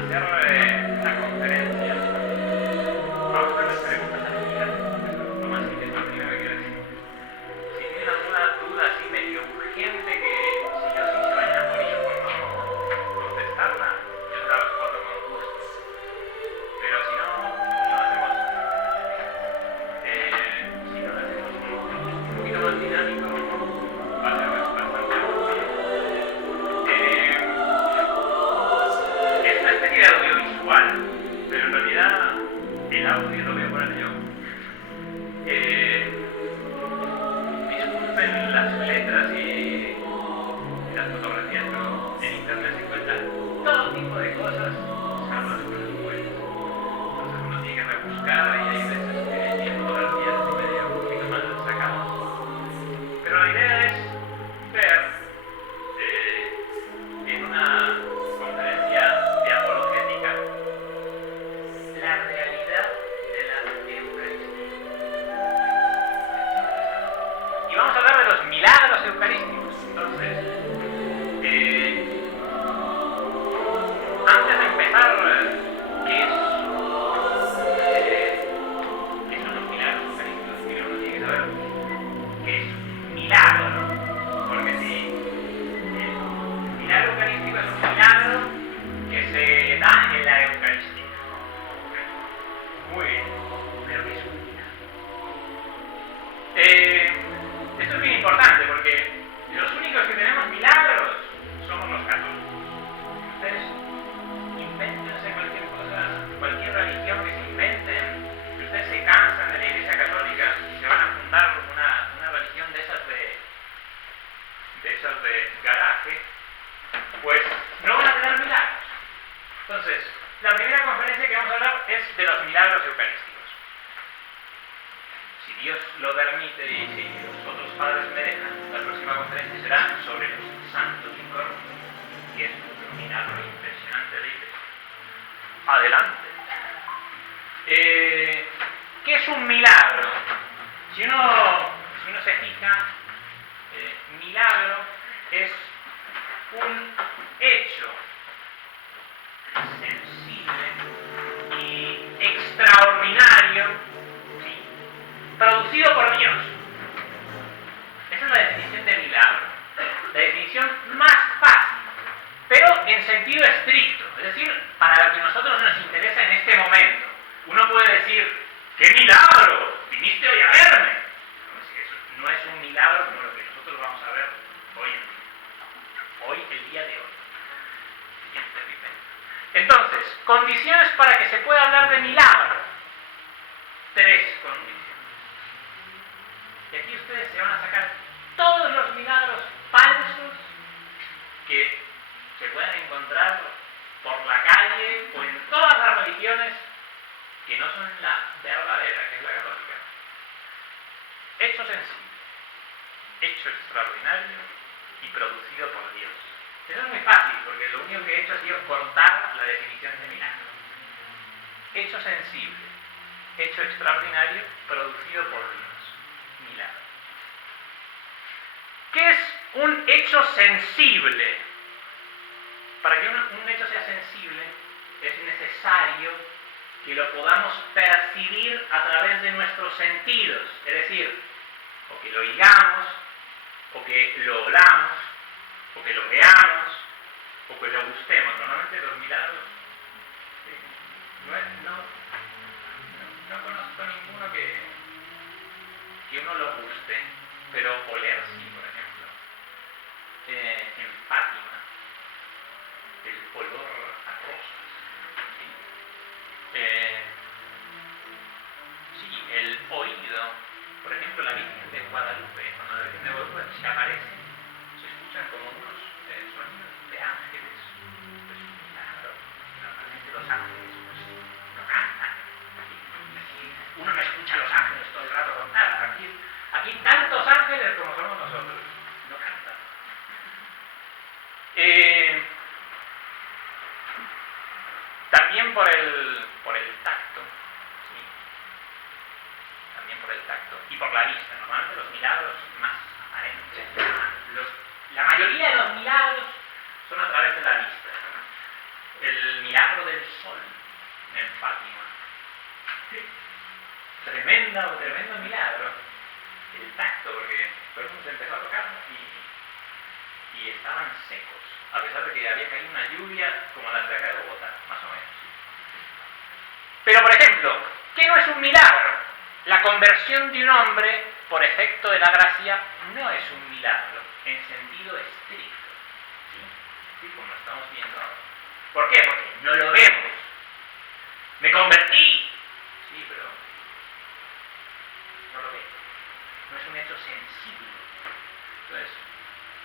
hacer una conferencia. Vamos a hacer las preguntas a Miguel. Lo más simple es lo primero que quiero decir. Si tienen alguna duda así medio urgente que sí o sí se vayan a morir por no contestarla, yo se la respondo con gusto. Pero si no, lo hacemos un poquito más dinámico, va a ser bastante útil. Es una especie de audiovisual, pero en realidad el audio lo voy a poner yo. Disculpen las letras y las fotografías, pero en internet se encuentran todo tipo de cosas, salvo las cosas buenas. Entonces uno tiene que rebuscar y hay veces que hay fotografías y medio un poquito mal sacadas. Pero la idea es ver en una conferencia de apologética la realidad de la Eucaristía. Y vamos a hablar de los milagros eucarísticos. Entonces, antes de empezar, ¿qué son los milagros eucarísticos? Primero uno tiene que saber qué es un milagro. Porque si el milagro eucarístico es un milagro que se da en la Eucaristía. Muy bien, pero ¿qué es un milagro? Esto es bien importante porque los únicos que tenemos milagros somos los católicos. Ustedes invéntense cualquier cosa, cualquier religión que se inventen, si ustedes se cansan de la Iglesia Católica y se van a fundar una religión de esas de garaje, pues no van a tener milagros. Entonces, la primera conferencia que vamos a hablar es de los milagros eucarísticos. Si Dios lo permite y si los otros padres me dejan, la próxima conferencia será sobre los santos incorruptos, y es un milagro impresionante de la Iglesia. Adelante. ¿Qué es un milagro? Si uno se fija, milagro es un hecho sensible y extraordinario, ¿sí?, producido por Dios. Esa es la definición de milagro, la definición más fácil, pero en sentido estricto, es decir, para lo que a nosotros nos interesa en este momento. Uno puede decir, ¡qué milagro! ¡Viniste hoy a verme! Eso no es un milagro como lo que nosotros vamos a ver hoy en día. Hoy, el día de hoy. Entonces, condiciones para que se pueda hablar de milagro. 3 condiciones. Y aquí ustedes se van a sacar todos los milagros falsos que se pueden encontrar por la calle o en todas las religiones que no son la verdadera, que es la católica. Hecho sensible, hecho extraordinario y producido por Dios. Eso es muy fácil, porque lo único que he hecho ha sido cortar la definición de milagro. Hecho sensible, hecho extraordinario, producido por Dios. Milagro. ¿Qué es un hecho sensible? Para que un hecho sea sensible, es necesario que lo podamos percibir a través de nuestros sentidos. Es decir, o que lo oigamos, o que lo olamos, o que lo veamos, o que lo gustemos. Normalmente los milagros, no conozco ninguno que uno lo guste, pero oler sí, por ejemplo. En Fátima, el olor a rosas. Sí, el oído, por ejemplo, la Virgen de Guadalupe, cuando la Virgen de Guadalupe se aparece, se escuchan como unos sonidos de ángeles. Pues claro, normalmente los ángeles pues no cantan. Y uno no escucha a los ángeles todo el rato cantar. Aquí tantos ángeles como somos nosotros, no cantan. También por el tacto, ¿sí? También por el tacto y por la vista. Normalmente los milagros más aparentes, la mayoría de los milagros son a través de la vista. El milagro del sol en Fátima. Tremendo milagro. El tacto, porque todo el mundo se empezó a tocar y estaban secos, a pesar de que había caído una lluvia como las de acá de Bogotá, más o menos. Pero, por ejemplo, ¿qué no es un milagro? La conversión de un hombre por efecto de la gracia no es un milagro en sentido estricto, ¿sí? Como estamos viendo ahora. ¿Por qué? Porque no lo vemos. Me convertí, sí, pero no lo veo. No es un hecho sensible. Entonces,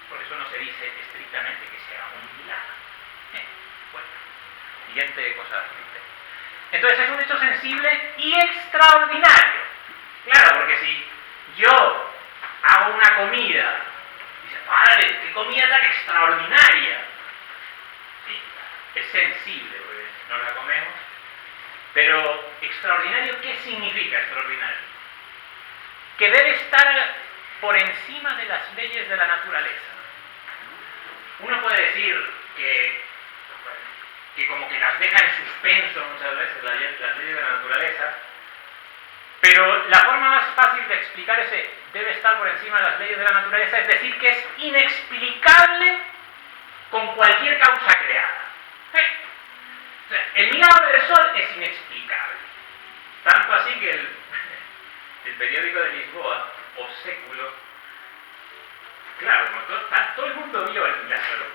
por eso no se dice estrictamente que sea un milagro. Bueno, siguiente cosa. Entonces es un hecho sensible y extraordinario. Claro, porque si yo hago una comida, dice, padre, qué comida tan extraordinaria. Sí, es sensible, porque no la comemos. Pero extraordinario, ¿qué significa extraordinario? Que debe estar por encima de las leyes de la naturaleza. Uno puede decir que como que las deja en suspenso muchas veces las leyes de la naturaleza, pero la forma más fácil de explicar ese debe estar por encima de las leyes de la naturaleza es decir que es inexplicable con cualquier causa creada. O sea, el milagro del sol es inexplicable. Tanto así que el periódico de Lisboa, O Século, claro, como todo el mundo vio el milagro,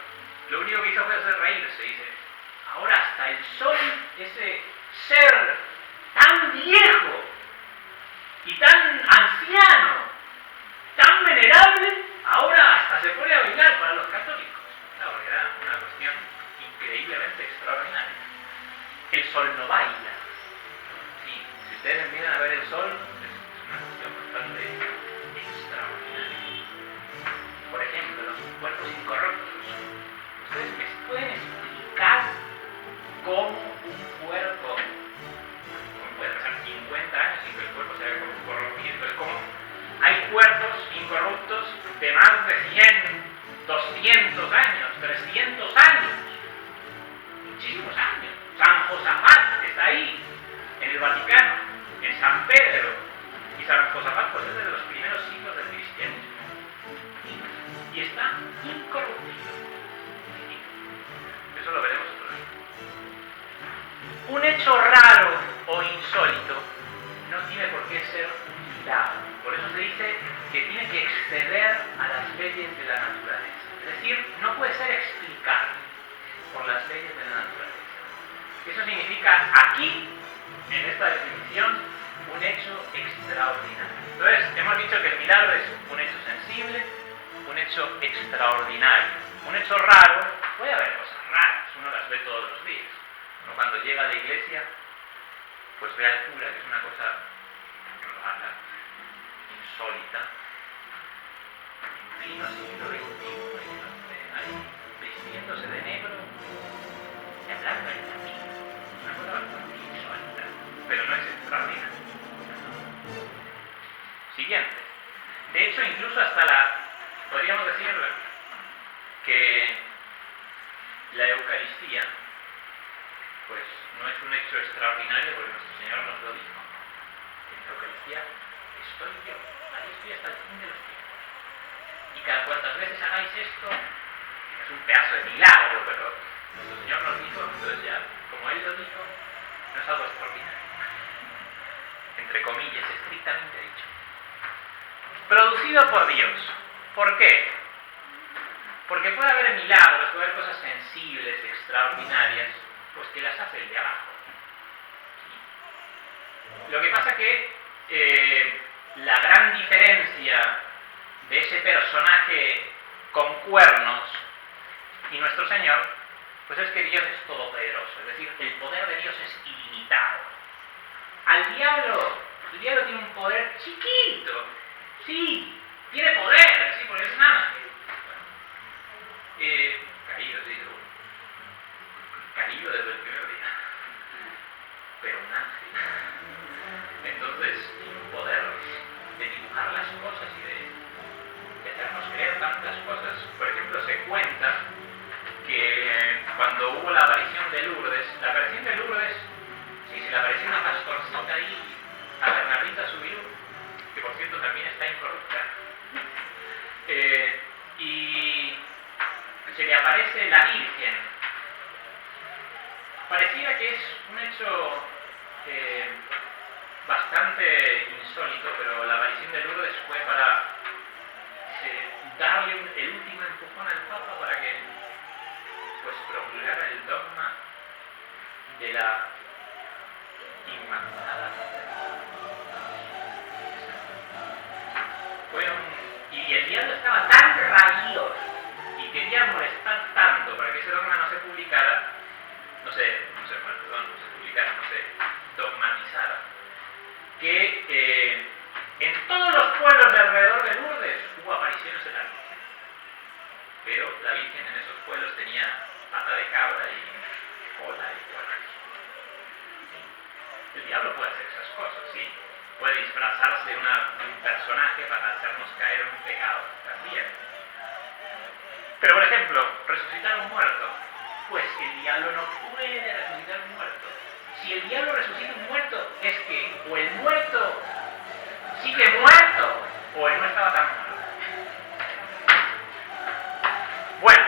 lo único que hizo fue hacer reírse. Dice, ahora hasta el sol, ese ser tan viejo y tan anciano, tan venerable, ahora hasta se pone a bailar para los católicos. Claro, era una cuestión increíblemente extraordinaria. El sol no baila. Sí, si ustedes empiezan a ver el sol, es una cuestión bastante extraordinaria. Por ejemplo, los cuerpos incorruptos. ¿Ustedes me pueden explicar cómo un cuerpo puede pasar 50 años sin que el cuerpo se haya corrompido? Entonces, ¿cómo hay cuerpos incorruptos de más de 100, 200 años, 300 años? Muchísimos años. San Josafat está ahí, en el Vaticano, en San Pedro. Y San Josafat pues es de los primeros siglos del cristianismo. Y está incorruptible. Eso lo veremos otro día. Un hecho raro o insólito no tiene por qué ser un milagro. Por eso se dice que tiene que exceder a las leyes de la naturaleza. Es decir, no puede ser explicable por las leyes de la naturaleza. Eso significa aquí, en esta definición, un hecho extraordinario. Entonces, hemos dicho que el milagro es un hecho sensible, un hecho extraordinario. Un hecho raro, puede haber cosas raras, uno las ve todos los días. Uno cuando llega a la iglesia, pues ve al cura, que es una cosa rara, insólita. En pleno siglo XXI, ahí, vistiéndose de negro y hablando en latín. Una cosa bastante insólita, pero no es extraordinaria. Siguiente. De hecho, incluso hasta podríamos decir que la Eucaristía, pues no es un hecho extraordinario porque nuestro Señor nos lo dijo. En la Eucaristía estoy yo, ahí estoy hasta el fin de los tiempos. Y cada cuantas veces hagáis esto, es un pedazo de milagro, pero nuestro Señor nos dijo, entonces ya, como Él lo dijo, no es algo extraordinario. Entre comillas, estrictamente dicho. Producido por Dios. ¿Por qué? Porque puede haber milagros, puede haber cosas sensibles, extraordinarias, pues que las hace el de abajo. ¿Sí? Lo que pasa que la gran diferencia de ese personaje con cuernos y nuestro Señor, pues es que Dios es todopoderoso, es decir, el poder de Dios es ilimitado. El diablo tiene un poder chiquito, sí, tiene poder, sí, porque es un ángel. Caído, sí, seguro. Caído desde el primer día. Pero un ángel. Entonces, tiene un poder de dibujar las cosas y de hacernos creer tantas cosas. Por ejemplo, se cuenta que cuando cuando hubo la aparición de Lourdes, sí, se le apareció una pastorcita ahí a Bernardita Subirú, que por cierto también está incorrupta, y se le aparece la Virgen. Pareciera que es un hecho bastante insólito, pero la aparición de Lourdes fue para darle el último empujón al Papa para que pues promulgara el dogma de la Inmaculada. Y el diablo estaba tan rabioso y quería molestar tanto para que ese dogma no se publicara, dogmatizara, que en todos los pueblos de alrededor de Lourdes hubo apariciones de la Virgen. Pero la Virgen en esos pueblos tenía pata de cabra y cola y cuernos. ¿Sí? El diablo puede hacer esas cosas, sí. Puede disfrazarse de un personaje para hacernos caer en un pecado, también. Pero, por ejemplo, resucitar a un muerto. Pues el diablo no puede resucitar a un muerto. Si el diablo resucita a un muerto, es que o el muerto sigue muerto, o él no estaba tan muerto. Bueno,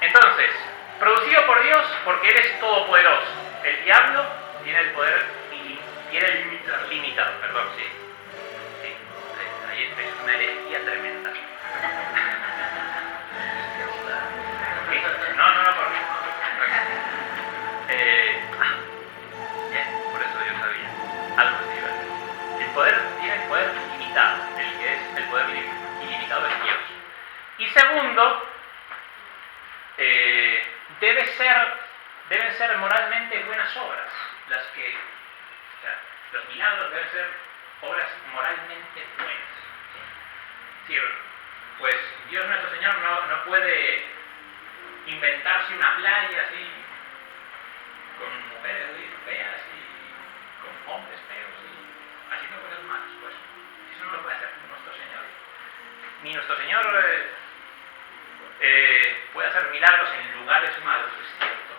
entonces, producido por Dios porque Él es todopoderoso. El diablo tiene el poder limitado, perdón, sí. Sí, ahí es una herejía tremenda. No, por mí. Bien, por eso yo sabía. Algo así, ¿verdad? El poder tiene el poder ilimitado. El que es el poder ilimitado es Dios. Y segundo, deben ser moralmente buenas obras las que, o sea, los milagros deben ser obras moralmente buenas. ¿Sí? Es decir, pues Dios nuestro Señor no puede inventarse una playa así con mujeres feas y con hombres feos y haciendo cosas malas, pues eso no lo puede hacer nuestro Señor. Ni nuestro Señor puede hacer milagros en lugares malos, es cierto,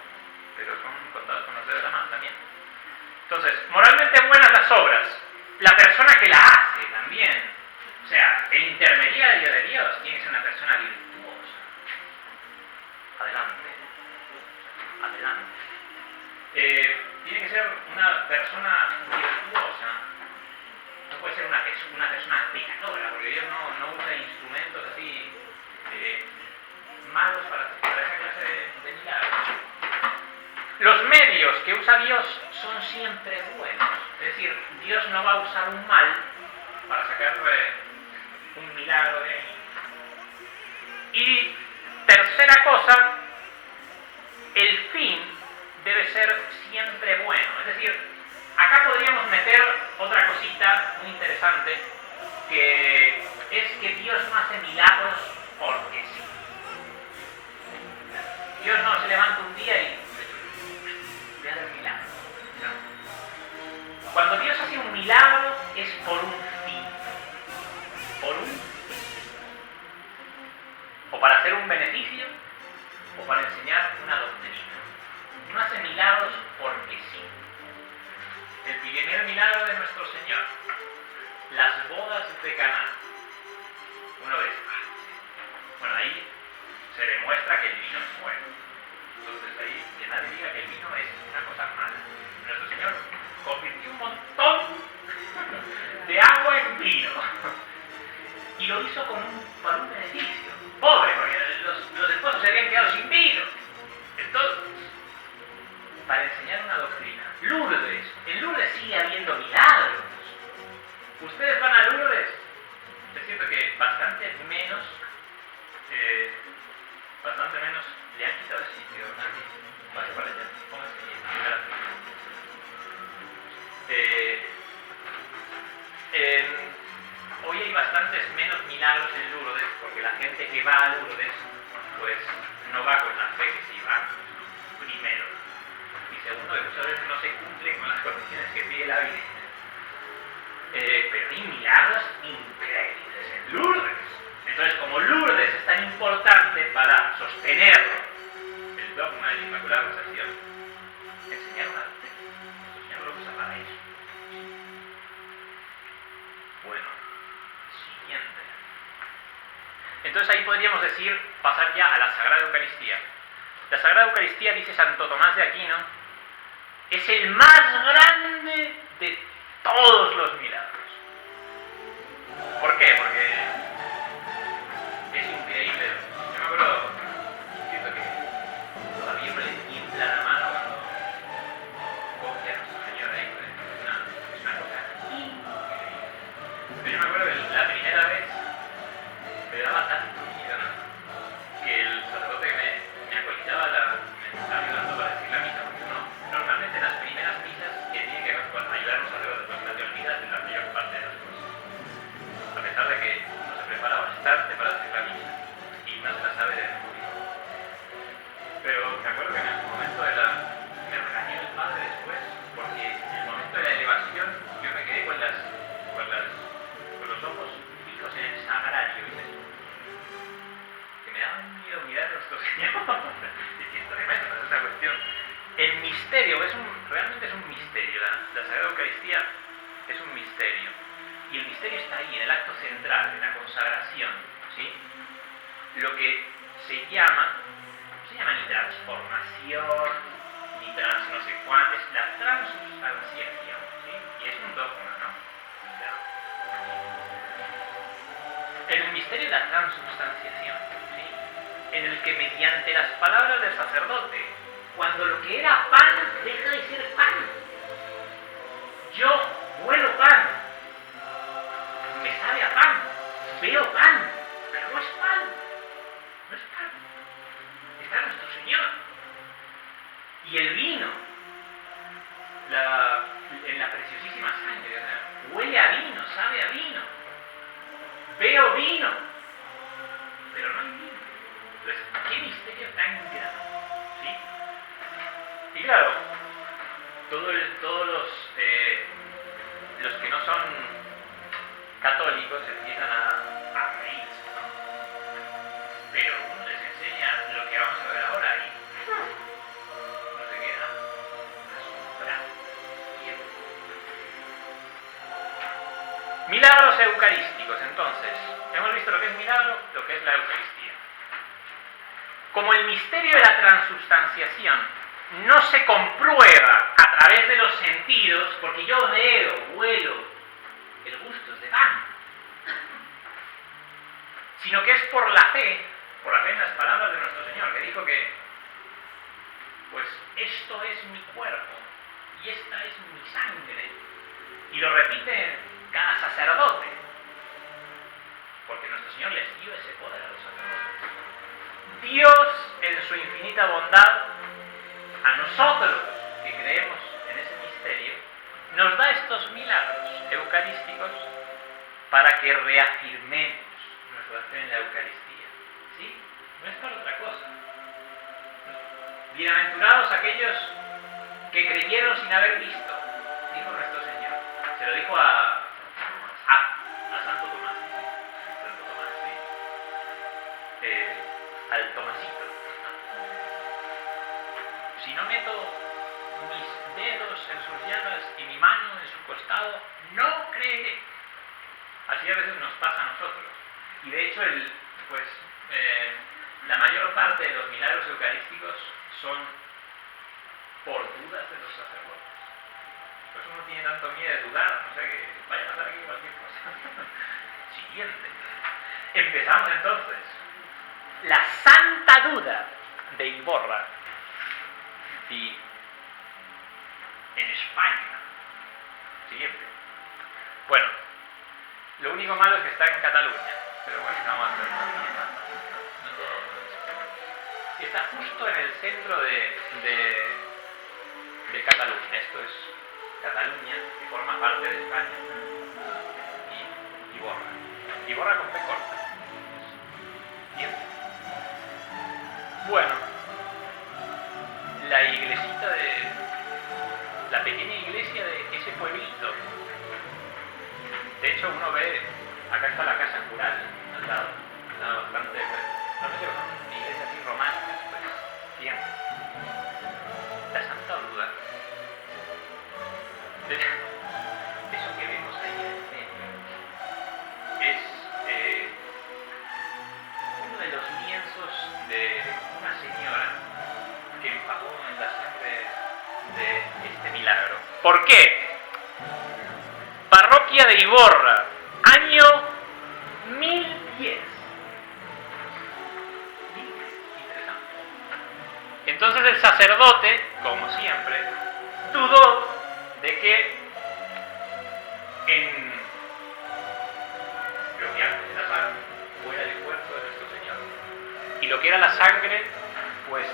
pero son contados con los dedos de la mano también. Entonces, moralmente buenas las obras, la persona que la hace también, o sea, el intermediario de Dios tiene que ser una persona virtuosa. Adelante. Tiene que ser una persona virtuosa, no puede ser una persona pecadora, porque Dios no usa instrumentos así malos para esa clase de milagros. Los medios que usa Dios son siempre buenos, es decir, Dios no va a usar un mal para sacar un milagro de ahí. Y tercera cosa, el fin debe ser siempre bueno, es decir, acá podríamos meter otra cosita muy interesante, que es que Dios no hace milagros porque sí. Dios no se levanta un día y voy a hacer milagros. No. Cuando Dios hace un milagro es por un fin. O para hacer un beneficio, o para enseñar una doctrina. No hace milagros porque sí. El primer milagro de nuestro Señor, las bodas de Caná. Uno ve, bueno, ahí se demuestra que el vino es bueno. Entonces ahí que nadie diga que el vino es una cosa mala. Nuestro Señor convirtió un montón de agua en vino. Y lo hizo para un beneficio. Pobre, porque los esposos se habían quedado sin vino. Entonces, para enseñar una doctrina. Lourdes. En Lourdes sigue habiendo milagros. Ustedes van a Lourdes. Es cierto que bastante menos le han quitado el sitio. Vaya para allá. Pónganse bien. Hoy hay bastantes menos milagros en Lourdes porque la gente que va a Lourdes pues no va con la fe que se iba primero. Y segundo, que muchas veces no se cumplen con las condiciones que pide la Virgen. Pero hay milagros increíbles en Lourdes. Entonces, como Lourdes es tan importante para sostener el dogma de la Inmaculada Concepción, enseñar una doctrina. Nuestro Señor lo usa para eso. Bueno, siguiente. Entonces ahí podríamos pasar ya a la Sagrada Eucaristía. La Sagrada Eucaristía, dice Santo Tomás de Aquino, es el más grande de todos los milagros. ¿Por qué? Porque es increíble. Yo me acuerdo, siento que todavía me le tiembla la mano cuando coge a Nuestro Señor ahí. Es una cosa increíble. Pero yo me acuerdo que la primera vez me daba tanto miedo, ¿no? Que el sacerdote que me acolitaba me estaba ayudando para decir la misa, porque uno normalmente en las primeras misas que tiene que ayudar a un sacerdote, pues no te olvidas de la mayor parte de las cosas. A pesar de que uno se prepara bastante para decir la misa y no se la sabe de memoria. Pero me acuerdo que en el momento me regañó el padre después, porque en el momento de la elevación yo me quedé con los ojos fijos en el sagrario, ¿viste? Que me daba miedo mirar a Nuestro Señor. Y que es tremendo, es esa cuestión. El misterio, realmente es un misterio. La Sagrada Eucaristía es un misterio. Y el misterio está ahí, en el acto central, en la consagración, ¿sí? Lo que se llama, no se llama ni transformación, ni no sé cuánto, es la transubstanciación, ¿sí? Y es un dogma, ¿no? Ya. El misterio de la transubstanciación, ¿sí? En el que mediante las palabras del sacerdote, cuando lo que era pan deja de ser pan, yo huelo pan, me sabe a pan, veo pan, pero no es pan, no es pan, está Nuestro Señor. Y el vino, en la preciosísima sangre, ¿no? Huele a vino, sabe a vino, veo vino, pero no hay vino. Entonces, ¿qué misterio tan grande? ¿Sí? Y claro, todos los que no son católicos empiezan a reírse, ¿no? Pero uno les enseña lo que vamos a ver ahora y no se queda asombrado. Milagros eucarísticos, entonces. Hemos visto lo que es milagro, lo que es la Eucaristía. Como el misterio de la transubstanciación no se comprueba a través de los sentidos, porque yo veo, huelo, el gusto es de pan, sino que es por la fe en las palabras de Nuestro Señor, que dijo que, pues, esto es mi cuerpo y esta es mi sangre, y lo repite cada sacerdote, porque Nuestro Señor les dio ese poder a los sacerdotes. Dios, en su infinita bondad, a nosotros que creemos en ese misterio, nos da estos milagros eucarísticos para que reafirmemos nuestra fe en la Eucaristía. ¿Sí? No es para otra cosa. Bienaventurados aquellos que creyeron sin haber visto, dijo Nuestro Señor. Se lo dijo a Santo Tomás. Santo Tomás, sí. Al Tomasito. Si no meto mis dedos en sus llagas y mi mano en su costado, no creeré. Así a veces nos pasa a nosotros. Y de hecho, la mayor parte de los milagros eucarísticos son por dudas de los sacerdotes. Por eso uno tiene tanto miedo de dudar, no sé, que vaya a pasar aquí cualquier cosa. Siguiente. Empezamos entonces. La santa duda de Iborra. Y en España. Siguiente. Bueno, lo único malo es que está en Cataluña, pero bueno, vamos a hacerlo. Está justo en el centro de Cataluña. Esto es Cataluña, que forma parte de España, y Iborra. Iborra con P corta. Bien. Bueno, la iglesita la pequeña iglesia de ese pueblito. De hecho, uno ve, acá está la casa cural, al lado bastante, pues, normalmente son iglesias así románicas, pues, siempre. ¿Por qué? Parroquia de Iborra, año 1010. Interesante. Entonces el sacerdote, como siempre, dudó de que lo que antes era sangre fuera el cuerpo de nuestro Señor. Y lo que era la sangre, pues,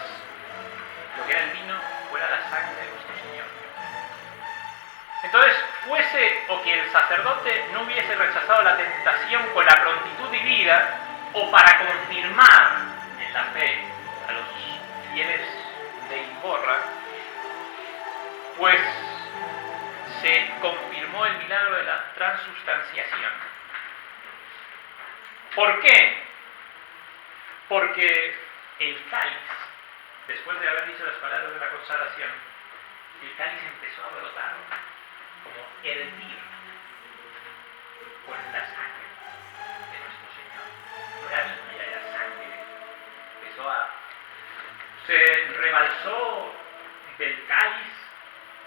lo que era el vino, fuera la sangre de nuestro Señor. Entonces, fuese o que el sacerdote no hubiese rechazado la tentación con la prontitud divina, o para confirmar en la fe a los fieles de Iborra, pues se confirmó el milagro de la transustanciación. ¿Por qué? Porque el cáliz, después de haber dicho las palabras de la consagración, el cáliz empezó a brotar, como hervir con la sangre de nuestro Señor. No era vino, ya era sangre. Se rebalsó del cáliz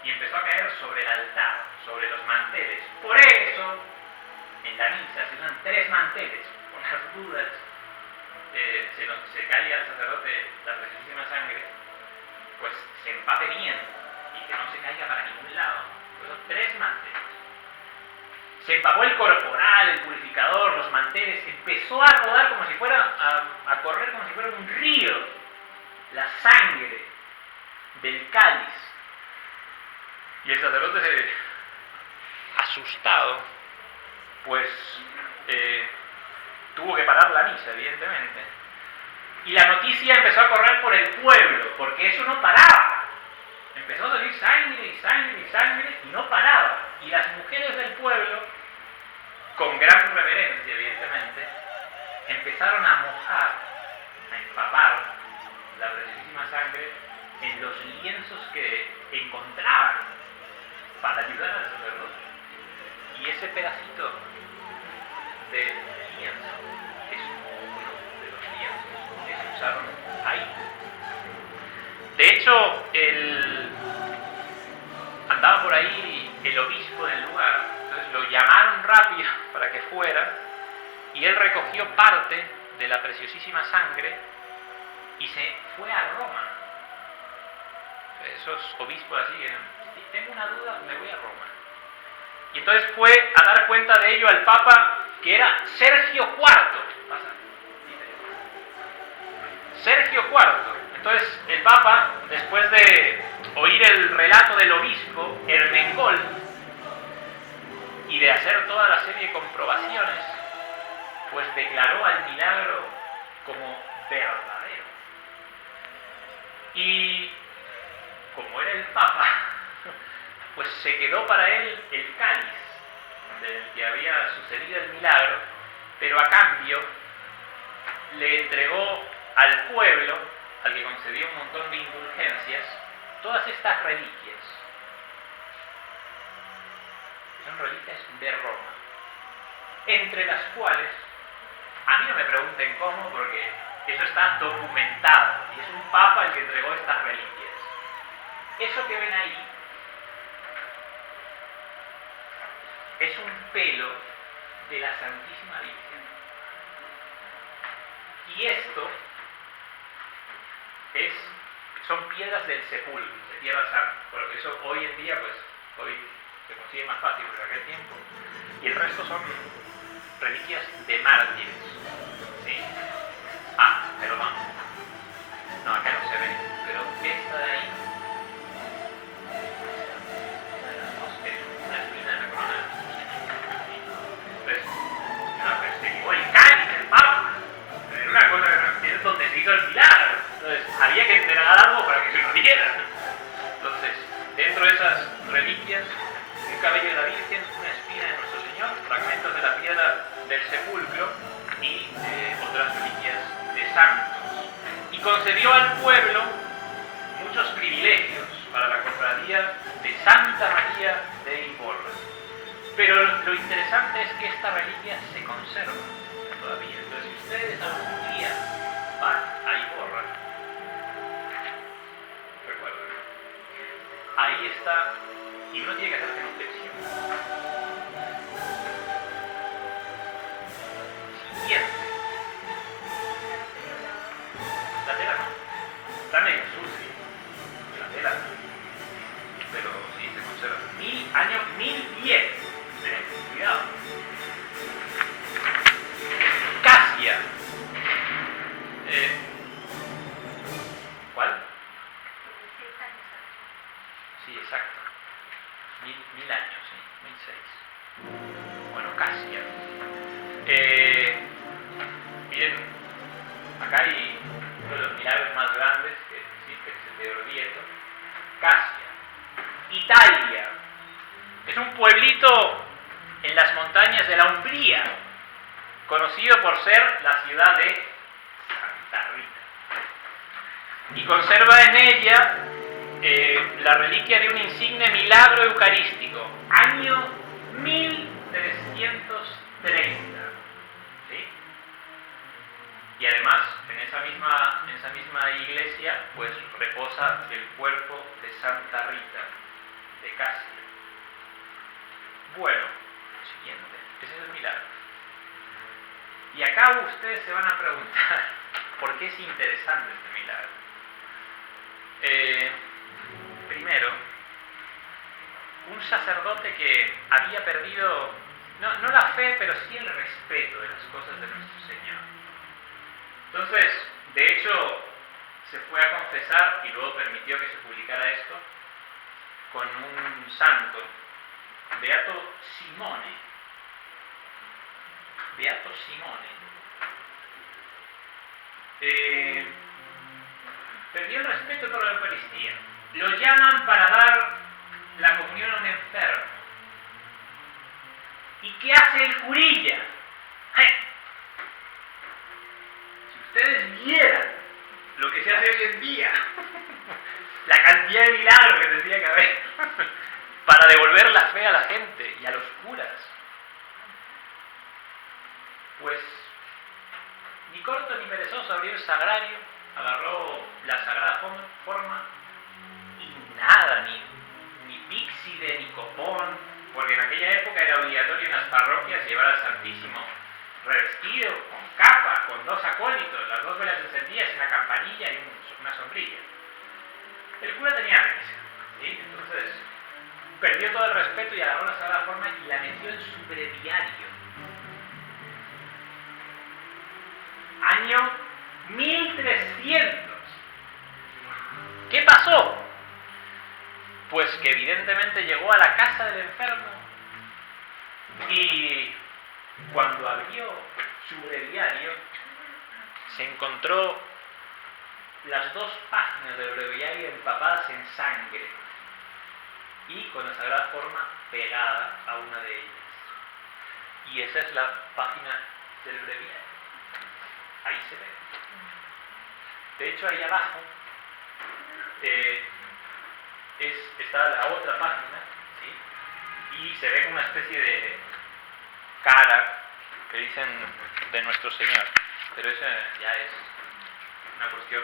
y empezó a caer sobre el altar, sobre los manteles. Por eso, en la misa se usan 3 manteles, por las dudas. Se cae al sacerdote la preciosísima sangre, pues se empape bien y que no se caiga para ningún lado. Por eso 3 manteles. Se empapó el corporal, el purificador, los manteles, empezó a rodar como si fuera, a correr como si fuera un río, la sangre del cáliz. Y el sacerdote, asustado, pues tuvo que parar la misa, evidentemente. Y la noticia empezó a correr por el pueblo, porque eso no paraba. Empezó a salir sangre y sangre y sangre y no paraba. Y las mujeres del pueblo, con gran reverencia, evidentemente, empezaron a mojar, a empapar la preciosísima sangre en los lienzos que encontraban para ayudar al sacerdote. Y ese pedacito de lienzo es uno de los lienzos que se usaron ahí. De hecho, andaba por ahí el obispo del lugar, entonces lo llamaron rápido para que fuera, y él recogió parte de la preciosísima sangre y se fue a Roma. Esos obispos así, si tengo una duda, me voy a Roma. Y entonces fue a dar cuenta de ello al Papa, que era Sergio IV. Sergio IV. Entonces el Papa, después de oír el relato del obispo Ermengol y de hacer toda la serie de comprobaciones, pues declaró al milagro como verdadero. Y como era el Papa, pues se quedó para él el cáliz del que había sucedido el milagro, pero a cambio le entregó al pueblo, al que concedió un montón de indulgencias, todas estas reliquias. Son reliquias de Roma, entre las cuales, a mí no me pregunten cómo, porque eso está documentado, y es un papa el que entregó estas reliquias. Eso que ven ahí es un pelo de la Santísima Virgen. Y esto son piedras del sepulcro, de Tierra Santa. Por eso hoy en día, pues, hoy se consigue más fácil que en aquel tiempo. Y el resto son reliquias de mártires. ¿Sí? Perdón. No, acá no se ve, pero esta de ahí es una espina de la corona. Entonces, no, se llevó el cáliz, el papa. Era una cosa que es donde se hizo el milagro. Entonces, había que entregar algo para que se lo dieran. Entonces, dentro de esas reliquias, un cabello de la Virgen, una espina de nuestro Señor, fragmentos de la piedra del sepulcro y otras reliquias de santos. Y concedió al pueblo muchos privilegios para la cofradía de Santa María de Iborra. Pero lo interesante es que esta reliquia se conserva todavía. Entonces, si ustedes algún día van a Iborra, recuerden, ahí está Y uno tiene que hacer genuflexión. Siguiente. La tela no. Está medio sucia. La tela no. Pero sí se conserva. Año 1010. Cuidado. Casia. ¿Cuál? Sí, exacto. Mil años, sí. 1006. Bueno, Casia. Miren, acá hay uno de los milagros más grandes que existe, que es el de Orvieto. Casia. Italia. Es un pueblito en las montañas de la Umbría, conocido por ser la ciudad de Santa Rita. Y conserva en ella la reliquia de un insigne milagro eucarístico, año 1330. ¿Sí? Y además, en esa misma iglesia, pues reposa el cuerpo de Santa Rita de Casia. Bueno, siguiente, ese es el milagro. Y acá ustedes se van a preguntar por qué es interesante este milagro. Primero, un sacerdote que había perdido, no la fe, pero sí el respeto de las cosas de nuestro Señor. Entonces, de hecho, se fue a confesar y luego permitió que se publicara esto con un santo, Beato Simone. Beato Simone. Perdió el respeto por la Eucaristía. Lo llaman para dar la comunión a un enfermo. ¿Y qué hace el curilla? Si ustedes vieran lo que se hace hoy en día, la cantidad de milagros que tendría que haber para devolver la fe a la gente y a los curas, pues ni corto ni perezoso abrió el sagrario, agarró la sagrada forma y nada, ni píxide, ni copón, porque en aquella época era obligatorio en las parroquias llevar al Santísimo revestido, con capa, con 2 acólitos, las 2 velas encendidas, una campanilla y una sombrilla. El cura tenía risa, ¿sí? Entonces perdió todo el respeto y agarró la sagrada forma y la metió en su breviario. Año 1300. ¿Qué pasó? Pues que evidentemente llegó a la casa del enfermo y cuando abrió su breviario se encontró las 2 páginas del breviario empapadas en sangre y con la sagrada forma pegada a una de ellas. Y esa es la página del breviario. Ahí se ve. De hecho, ahí abajo está la otra página, ¿sí? Y se ve una especie de cara que dicen de nuestro Señor, pero eso ya es una cuestión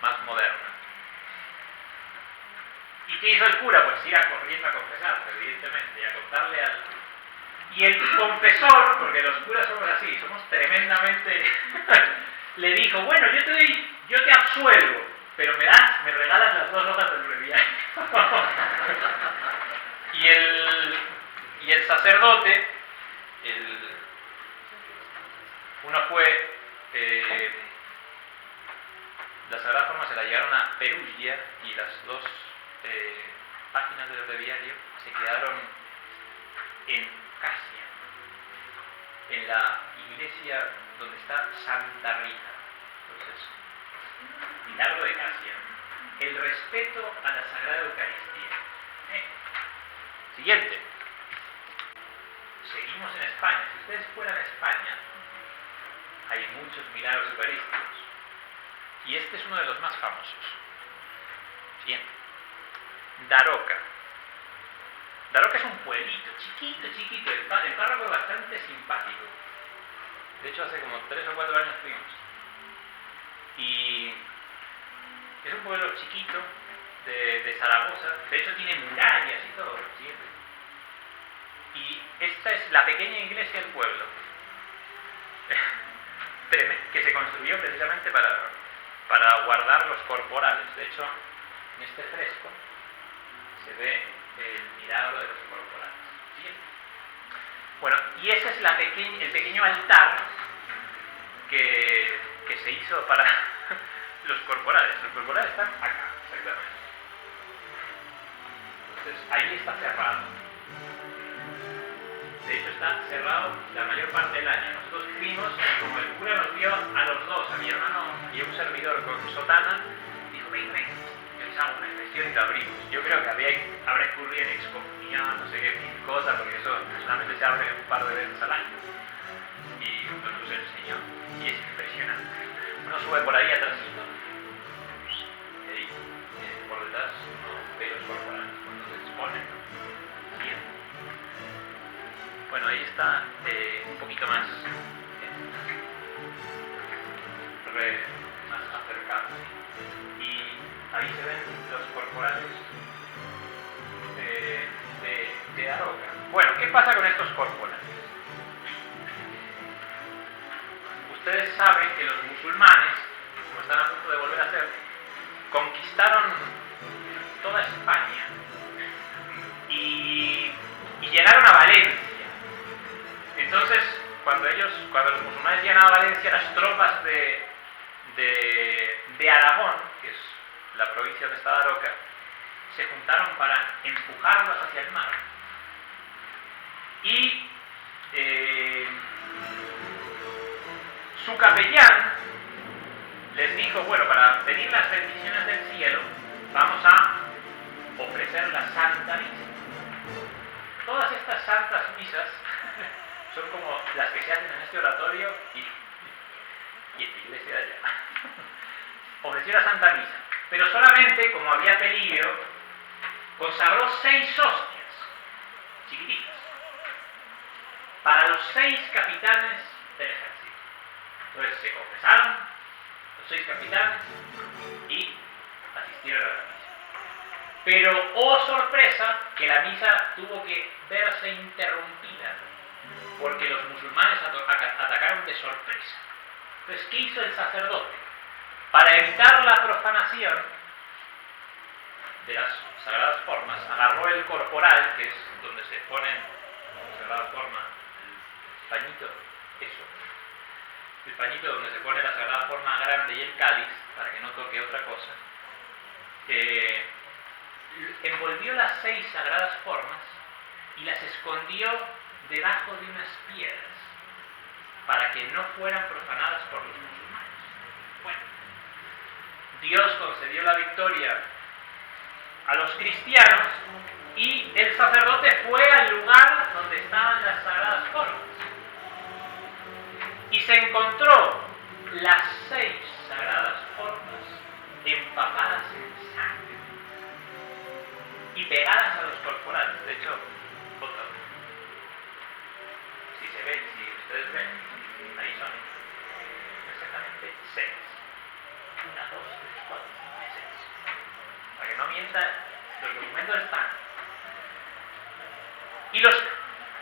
más moderna. ¿Y qué hizo el cura? Pues ir a corriendo a confesarse, evidentemente, y a contarle al... Y el confesor, porque los curas somos así, somos tremendamente... le dijo, bueno, yo te absuelvo, pero me regalas las 2 hojas del breviario. y el sacerdote, uno fue... la Sagrada Forma se la llevaron a Perugia y las 2 páginas del breviario se quedaron en Casia, en la iglesia donde está Santa Rita. Entonces, milagro de Casia, el respeto a la Sagrada Eucaristía. Siguiente. Seguimos en España. Si ustedes fueran a España, hay muchos milagros eucarísticos. Y este es uno de los más famosos. Siguiente. Daroca. Daroca es un pueblito, chiquito. El párroco es bastante simpático. De hecho, hace como 3 o 4 años fuimos. Y es un pueblo chiquito de Zaragoza. De hecho tiene murallas y todo. ¿Sí? Y esta es la pequeña iglesia del pueblo, que se construyó precisamente para guardar los corporales. De hecho, en este fresco se ve el milagro de los corporales. ¿Sí? Bueno, y ese es el pequeño altar que se hizo para los corporales. Los corporales están acá, exactamente. Entonces, ahí está cerrado. De hecho, está cerrado la mayor parte del año. Nosotros fuimos, como el cura nos vio a los dos, a mi hermano y a un servidor con sotana, dijo, ven, yo les hago una inspección y lo abrimos. Yo creo que habrá incurrido en excomunión, no sé qué cosa, porque eso solamente se abre un par de veces al año. Y nos enseñó. Y es impresionante. Uno sube por ahí atrásito, y ahí, por detrás, uno ve los corporales cuando se exponen. Bien. Bueno, ahí está un poquito más acercado. Y ahí se ven los corporales de Aroca. Bueno, ¿qué pasa con estos corporales? Ustedes saben que los musulmanes, como están a punto de volver a hacer, conquistaron toda España y llegaron a Valencia. Entonces, cuando los musulmanes llegan a Valencia, las tropas de Aragón, que es la provincia donde está Daroca, se juntaron para empujarlos hacia el mar. Y su capellán les dijo, bueno, para pedir las bendiciones del cielo, vamos a ofrecer la Santa Misa. Todas estas santas misas son como las que se hacen en este oratorio y en la iglesia de allá. Ofreció la Santa Misa, pero solamente, como había peligro, consagró 6 hostias chiquititas para los 6 capitanes del ejército. Entonces se confesaron los 6 capitanes y asistieron a la misa. Pero, oh sorpresa, que la misa tuvo que verse interrumpida porque los musulmanes atacaron de sorpresa. Entonces, ¿qué hizo el sacerdote? Para evitar la profanación de las sagradas formas, agarró el corporal, que es donde se ponen la sagrada forma, el pañito, eso, el pañito donde se pone la sagrada forma grande y el cáliz, para que no toque otra cosa, envolvió las 6 sagradas formas y las escondió debajo de unas piedras para que no fueran profanadas por los musulmanes. Bueno, Dios concedió la victoria a los cristianos y el sacerdote fue al lugar donde estaban las sagradas formas y se encontró las 6 sagradas formas empapadas en sangre y pegadas a los corporales. De hecho, si ustedes ven, ahí son exactamente 6. 1, 2, 3, 4, 5, 6. Para que no mienta, los documentos están. Y los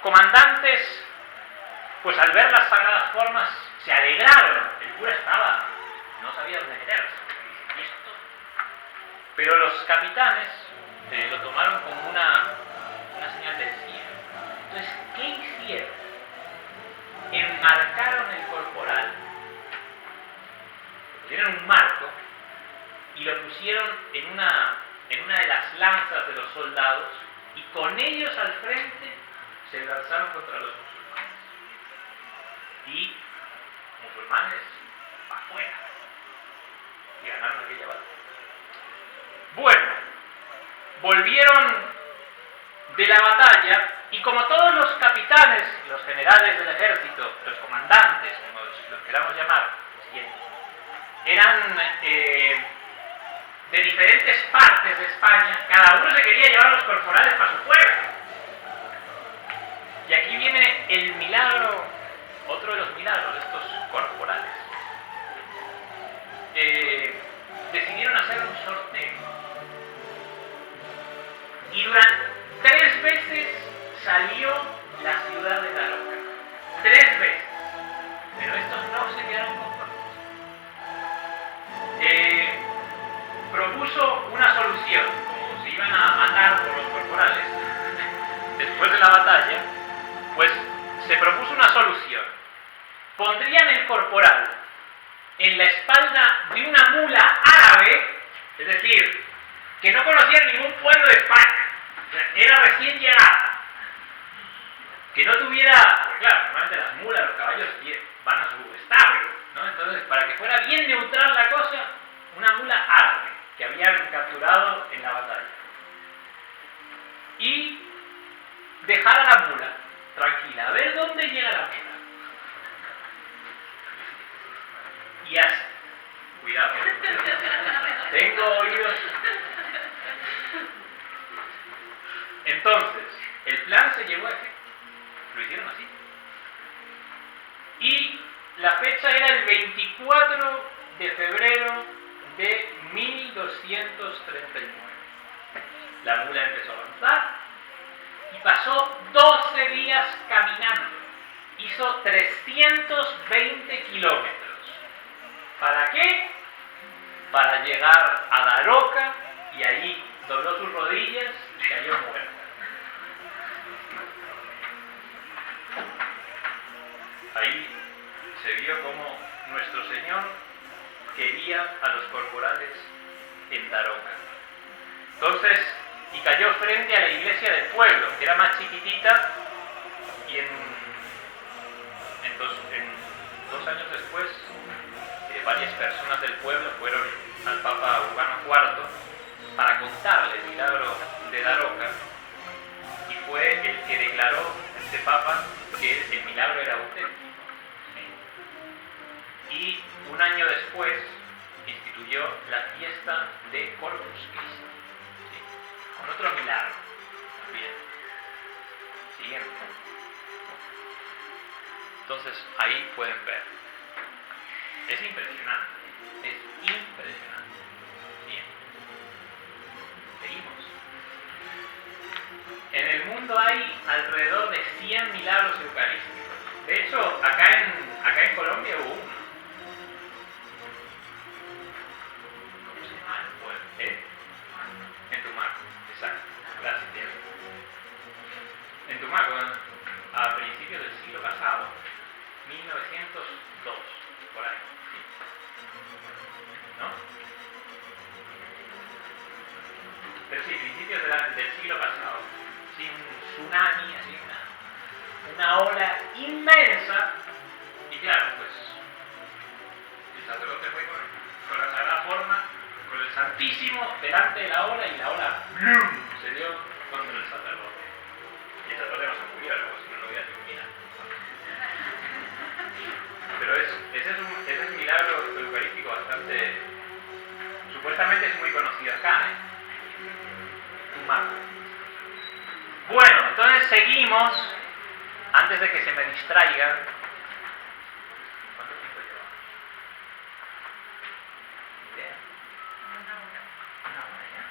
comandantes, pues al ver las sagradas formas, se alegraron. El cura no sabía dónde meterse. ¿Y esto? Pero los capitanes lo tomaron como una señal del cielo. Entonces, ¿qué hicieron? Enmarcaron el corporal, pusieron un marco y lo pusieron en una de las lanzas de los soldados y con ellos al frente se lanzaron contra los musulmanes. Y musulmanes afuera. Y ganaron aquella batalla. Bueno, volvieron de la batalla y como todos los capitanes, los generales del ejército, los comandantes, como los queramos llamar, eran de diferentes partes de España, cada uno se quería llevar los corporales para su pueblo. Y aquí viene el milagro, otro de los milagros de estos corporales. Decidieron hacer un sorteo durante 3 veces salió la ciudad de Daroca. 3 veces. Pero estos no se quedaron conformes. Propuso una solución, como se iban a matar por los corporales después de la batalla, pues se propuso una solución. Pondrían el corporal en la espalda de una mula árabe, es decir, que no conocía ningún pueblo de España, o sea, era recién llegada, que no tuviera, pues claro, normalmente las mulas, los caballos van a su establo, ¿no? Entonces, para que fuera bien neutral la cosa, una mula árabe que habían capturado en la batalla. Y dejar a la mula tranquila, a ver dónde llega la mula. Y así, cuidado, tengo oídos. Entonces, el plan se llevó a efecto. Lo hicieron así. Y la fecha era el 24 de febrero de 1239. La mula empezó a avanzar y pasó 12 días caminando. Hizo 320 kilómetros. ¿Para qué? Para llegar a Daroca y allí dobló sus rodillas y cayó muerta. Ahí se vio cómo nuestro Señor quería a los corporales en Daroca. Entonces, y cayó frente a la iglesia del pueblo, que era más chiquitita, y en 2 años después, varias personas del pueblo fueron al Papa Urbano IV para contarle el milagro de Daroca, y fue el que declaró este Papa que el milagro era auténtico. Y un año después instituyó la fiesta de Corpus Christi, ¿sí? Con otro milagro también. Siguiente. Entonces ahí pueden ver. Es impresionante. Es impresionante. Bien. Seguimos. En el mundo hay alrededor de 100 milagros eucarísticos. De hecho, acá en Colombia hubo uno. ¿Cómo se llama el pueblo? En Tumaco, exacto. Gracias, Diego. En Tumaco, a principios del siglo pasado, 1902, por ahí. ¿No? Pero sí, principios del siglo pasado. Sí, un tsunami, así, una ola inmensa. Y claro, pues, el sacerdote fue con la sagrada forma, con el Santísimo delante de la ola, y la ola ¡blum! Se dio contra el sacerdote. Y el sacerdote no se murió, luego, si no lo hubiera iluminado. Pero ese es un milagro eucarístico bastante, supuestamente es muy conocido acá, Tumaco. Bueno, entonces seguimos, antes de que se me distraigan. ¿Cuánto tiempo llevamos? ¿Idea? Una hora ya.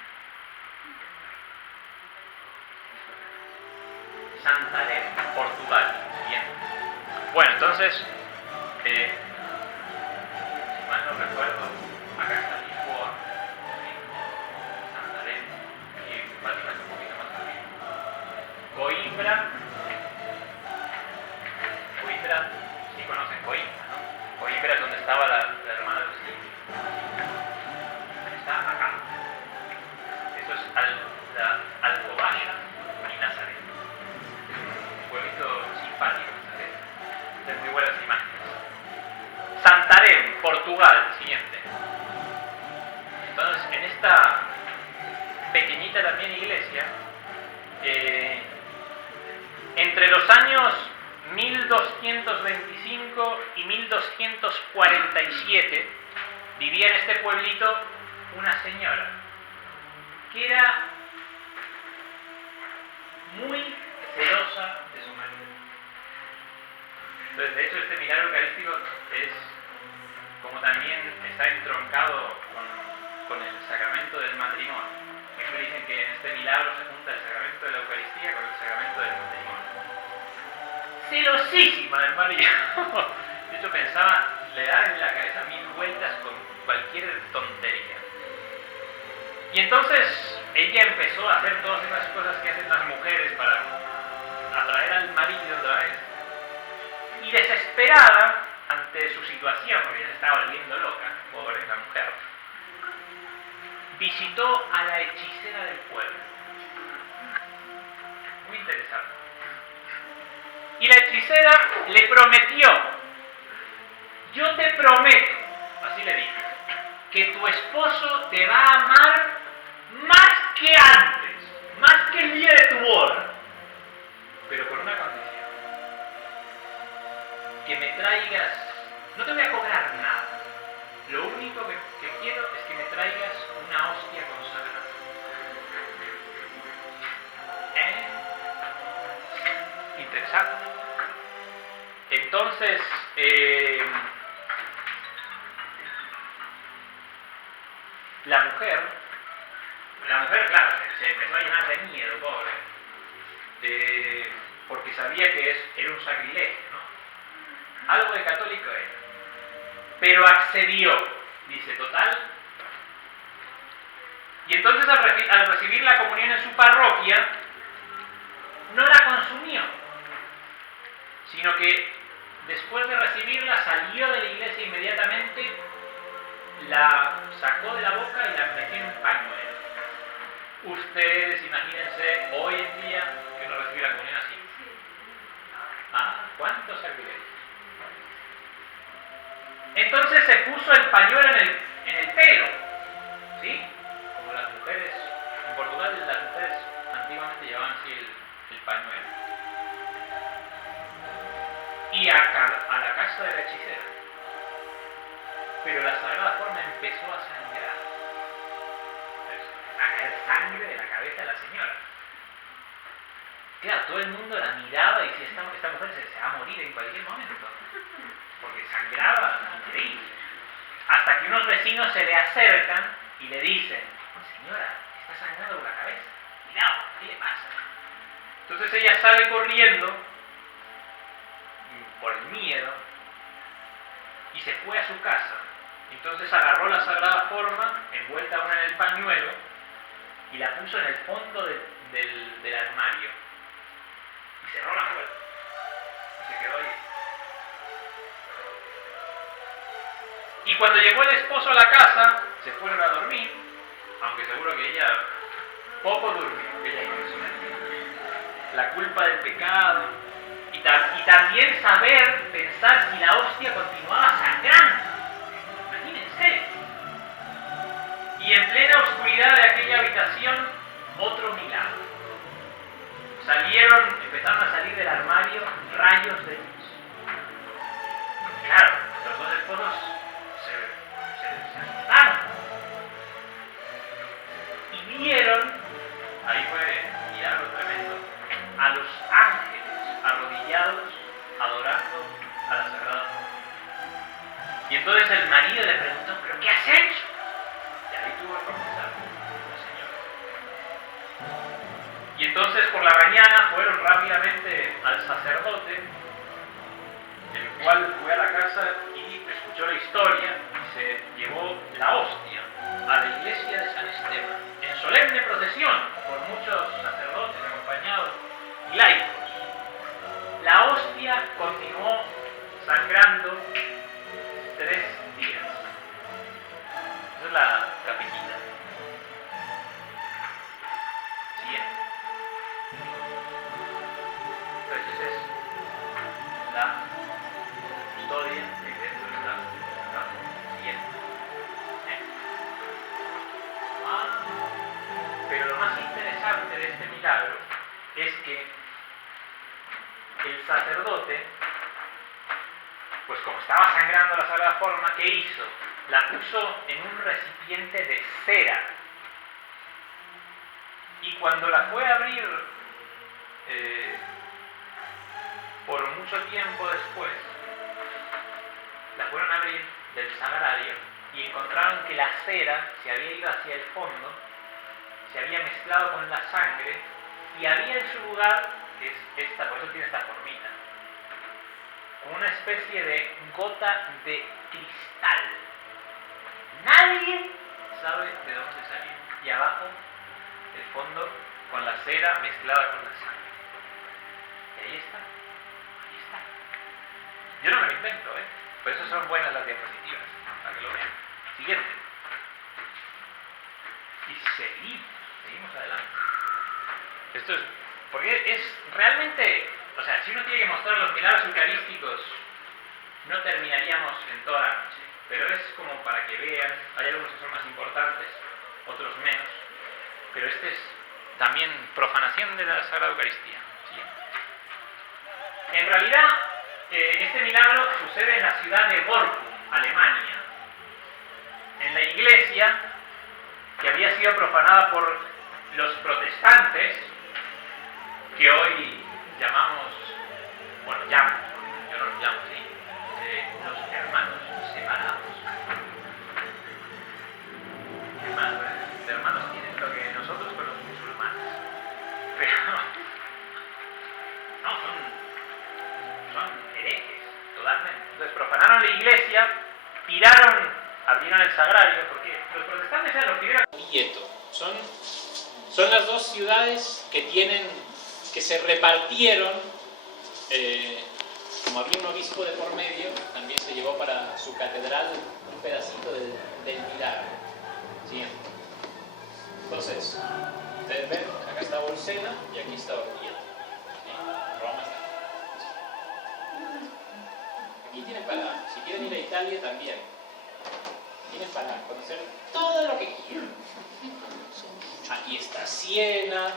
Santarém, Portugal. Bien. Bueno, entonces, si mal no recuerdo, acá está Lisboa, Santarém, y Fátima es un poquito más arriba. Coimbra, sí conocen Coimbra, ¿no? Coimbra es donde estaba la hermana de Lucía. Está acá. Eso es Alcobaça y Nazaret. Un pueblito simpático, Nazaret. De muy buenas imágenes. Santarém, Portugal, siguiente. Entonces, en esta pequeñita también iglesia, entre los años 1225 y 1247 vivía en este pueblito una señora que era muy celosa de su marido. Entonces, de hecho, este milagro eucarístico es, como también está entroncado con el sacramento del matrimonio, siempre dicen que en este milagro se junta el sacramento de la Eucaristía con el sacramento del matrimonio. Celosísima del marido. De hecho pensaba, le da en la cabeza 1000 vueltas con cualquier tontería. Y entonces ella empezó a hacer todas esas cosas que hacen las mujeres para atraer al marido otra vez. Y desesperada ante su situación, porque ya se estaba volviendo loca, pobre la mujer, visitó a la hechicera del pueblo. Muy interesante. Y la hechicera le prometió: yo te prometo, así le dijo, que tu esposo te va a amar más que antes, más que el día de tu boda, pero con una condición: que me traigas, no te voy a cobrar nada, lo único que quiero es que me traigas una hostia consagrada. Interesante. Entonces, la mujer, claro, se empezó a llenar de miedo, pobre, porque sabía que era un sacrilegio, ¿no? Algo de católico era. Pero accedió, dice, total. Y entonces al recibir la comunión en su parroquia, no la consumió, sino que después de recibirla salió de la iglesia inmediatamente, la sacó de la boca y la metió en un pañuelo. Ustedes imagínense hoy en día que no recibe la comunión así. ¿Cuántos sacrilegios? Entonces se puso el pañuelo en el pelo, ¿sí? Como las mujeres, en Portugal las mujeres antiguamente llevaban así el pañuelo. Y a la casa de la hechicera. Pero la Sagrada Forma empezó a sangrar. A caer sangre de la cabeza de la señora. Claro, todo el mundo la miraba y decía: esta mujer se va a morir en cualquier momento. Porque sangraba increíble. Hasta que unos vecinos se le acercan y le dicen: señora, está sangrando por la cabeza. Cuidado, ¿qué le pasa? Entonces ella sale corriendo por el miedo y se fue a su casa. Entonces agarró la Sagrada Forma, envuelta aún en el pañuelo, y la puso en el fondo del armario. Y cerró la puerta. Y se quedó ahí. Y cuando llegó el esposo a la casa, se fueron a dormir, aunque seguro que ella poco durmió, ella no hizo. La culpa del pecado, y también saber, pensar si la hostia continuaba sangrando. Imagínense. Y en plena oscuridad de aquella habitación, otro milagro. Empezaron a salir del armario rayos de luz. Claro, los dos esposos se asustaron. Y vieron, ahí fue milagro tremendo, a los ángeles arrodillados adorando a la Sagrada Familia. Y entonces el marido le preguntó: ¿pero qué has hecho? Y ahí tuvo que confesar la señora. Y entonces por la mañana fueron rápidamente al sacerdote, el cual fue a la casa y escuchó la historia y se llevó la hostia a la iglesia de San Esteban, en solemne procesión, por muchos sacerdotes acompañados y laicos. La hostia continuó sangrando 3 días. Esa es la capillita. Siguiente. Entonces esa es la custodia que dentro está la siguiente. Pero lo más interesante de este milagro es que el sacerdote, pues como estaba sangrando la Sagrada Forma, ¿qué hizo? La puso en un recipiente de cera. Y cuando la fue a abrir por mucho tiempo después, la fueron a abrir del sagrario y encontraron que la cera se había ido hacia el fondo, se había mezclado con la sangre y había en su lugar, por eso tiene esta formita, una especie de gota de cristal. Nadie sabe de dónde salió. Y abajo, el fondo, con la cera mezclada con la sangre. Y ahí está. Ahí está. Yo no me lo invento, ¿eh? Por eso son buenas las diapositivas, para que lo vean. Siguiente. Y seguimos adelante. Esto es, porque es realmente, o sea, si uno tiene que mostrar los milagros eucarísticos, no terminaríamos en toda la noche. Pero es como para que vean, hay algunos que son más importantes, otros menos, pero este es también profanación de la Sagrada Eucaristía. Siguiente. En realidad, este milagro sucede en la ciudad de Borkum, Alemania, en la iglesia que había sido profanada por los protestantes, que hoy llamamos, bueno, yo no los llamo así, los hermanos separados. Los hermanos tienen lo que nosotros con los musulmanes, pero no, son herejes, totalmente. Entonces profanaron la iglesia, abrieron el sagrario, porque los protestantes eran los primeros. Orvieto. Son las dos ciudades que se repartieron, como había un obispo de por medio, también se llevó para su catedral un pedacito del milagro. Siguiente. Entonces, ustedes ven, acá está Bolsena y aquí está Orvieto. Roma está. Aquí tienen para, si quieren ir a Italia también, tienen para conocer todo lo que quieran. Aquí está Siena,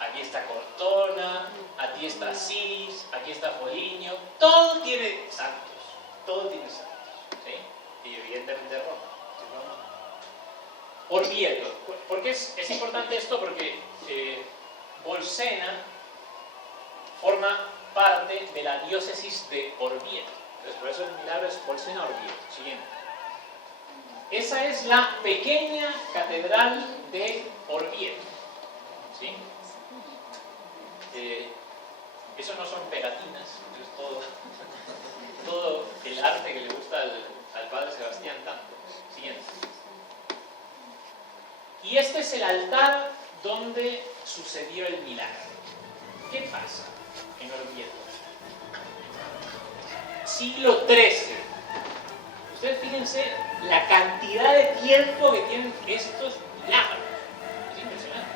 aquí está Cortona, aquí está Asís, aquí está Foligno, todo tiene santos, ¿sí? Y evidentemente Roma. Orvieto. ¿Por qué es importante esto? Porque Bolsena forma parte de la diócesis de Orvieto. Entonces, por eso el milagro es Bolsena-Orvieto. Siguiente. Esa es la pequeña catedral de Orvieto. ¿Sí? Eso no son pegatinas, es todo el arte que le gusta al padre Sebastián tanto. Siguiente. Y este es el altar donde sucedió el milagro. ¿Qué pasa en Orvieto? Siglo XIII. Ustedes fíjense la cantidad de tiempo que tienen estos milagros. Es impresionante.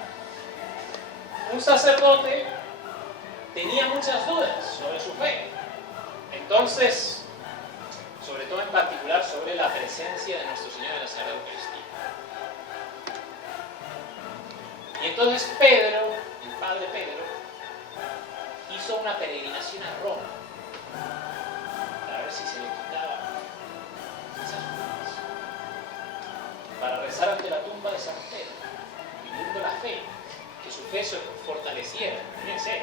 Un sacerdote tenía muchas dudas sobre su fe. Entonces, sobre todo en particular sobre la presencia de nuestro Señor en la Sagrada Eucaristía. Y entonces Pedro, el padre Pedro, hizo una peregrinación a Roma para ver si se le quitaba esas dudas, para rezar ante la tumba de San Pedro, viviendo la fe, que su fe se fortaleciera. Fíjense,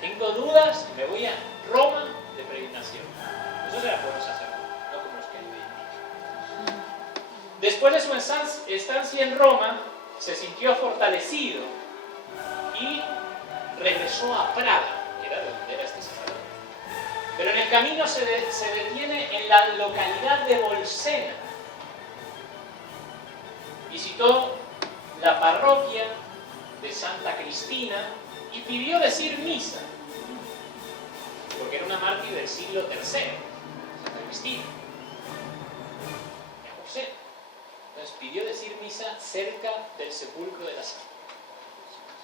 tengo dudas y me voy a Roma de peregrinación. Eso era por los sacerdotes, no como los que viven. Después de su estancia en Roma, se sintió fortalecido y regresó a Praga, que era de donde era este sacerdote. Pero en el camino se detiene en la localidad de Bolsena. Visitó la parroquia de Santa Cristina y pidió decir misa, porque era una mártir del siglo III, Santa Cristina. Y a Bolsena. Entonces pidió decir misa cerca del sepulcro de la Santa.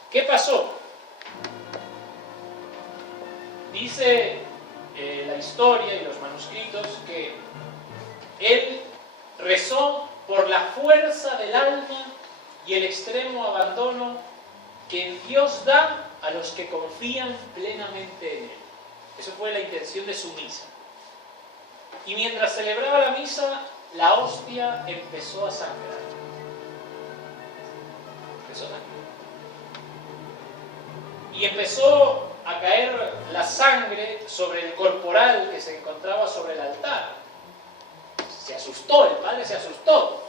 ¿Qué pasó? Dice la historia y los manuscritos que él rezó por la fuerza del alma y el extremo abandono que Dios da a los que confían plenamente en Él. Eso fue la intención de su misa. Y mientras celebraba la misa, la hostia empezó a sangrar. Y empezó a caer la sangre sobre el corporal que se encontraba sobre el altar. Se asustó, el padre se asustó.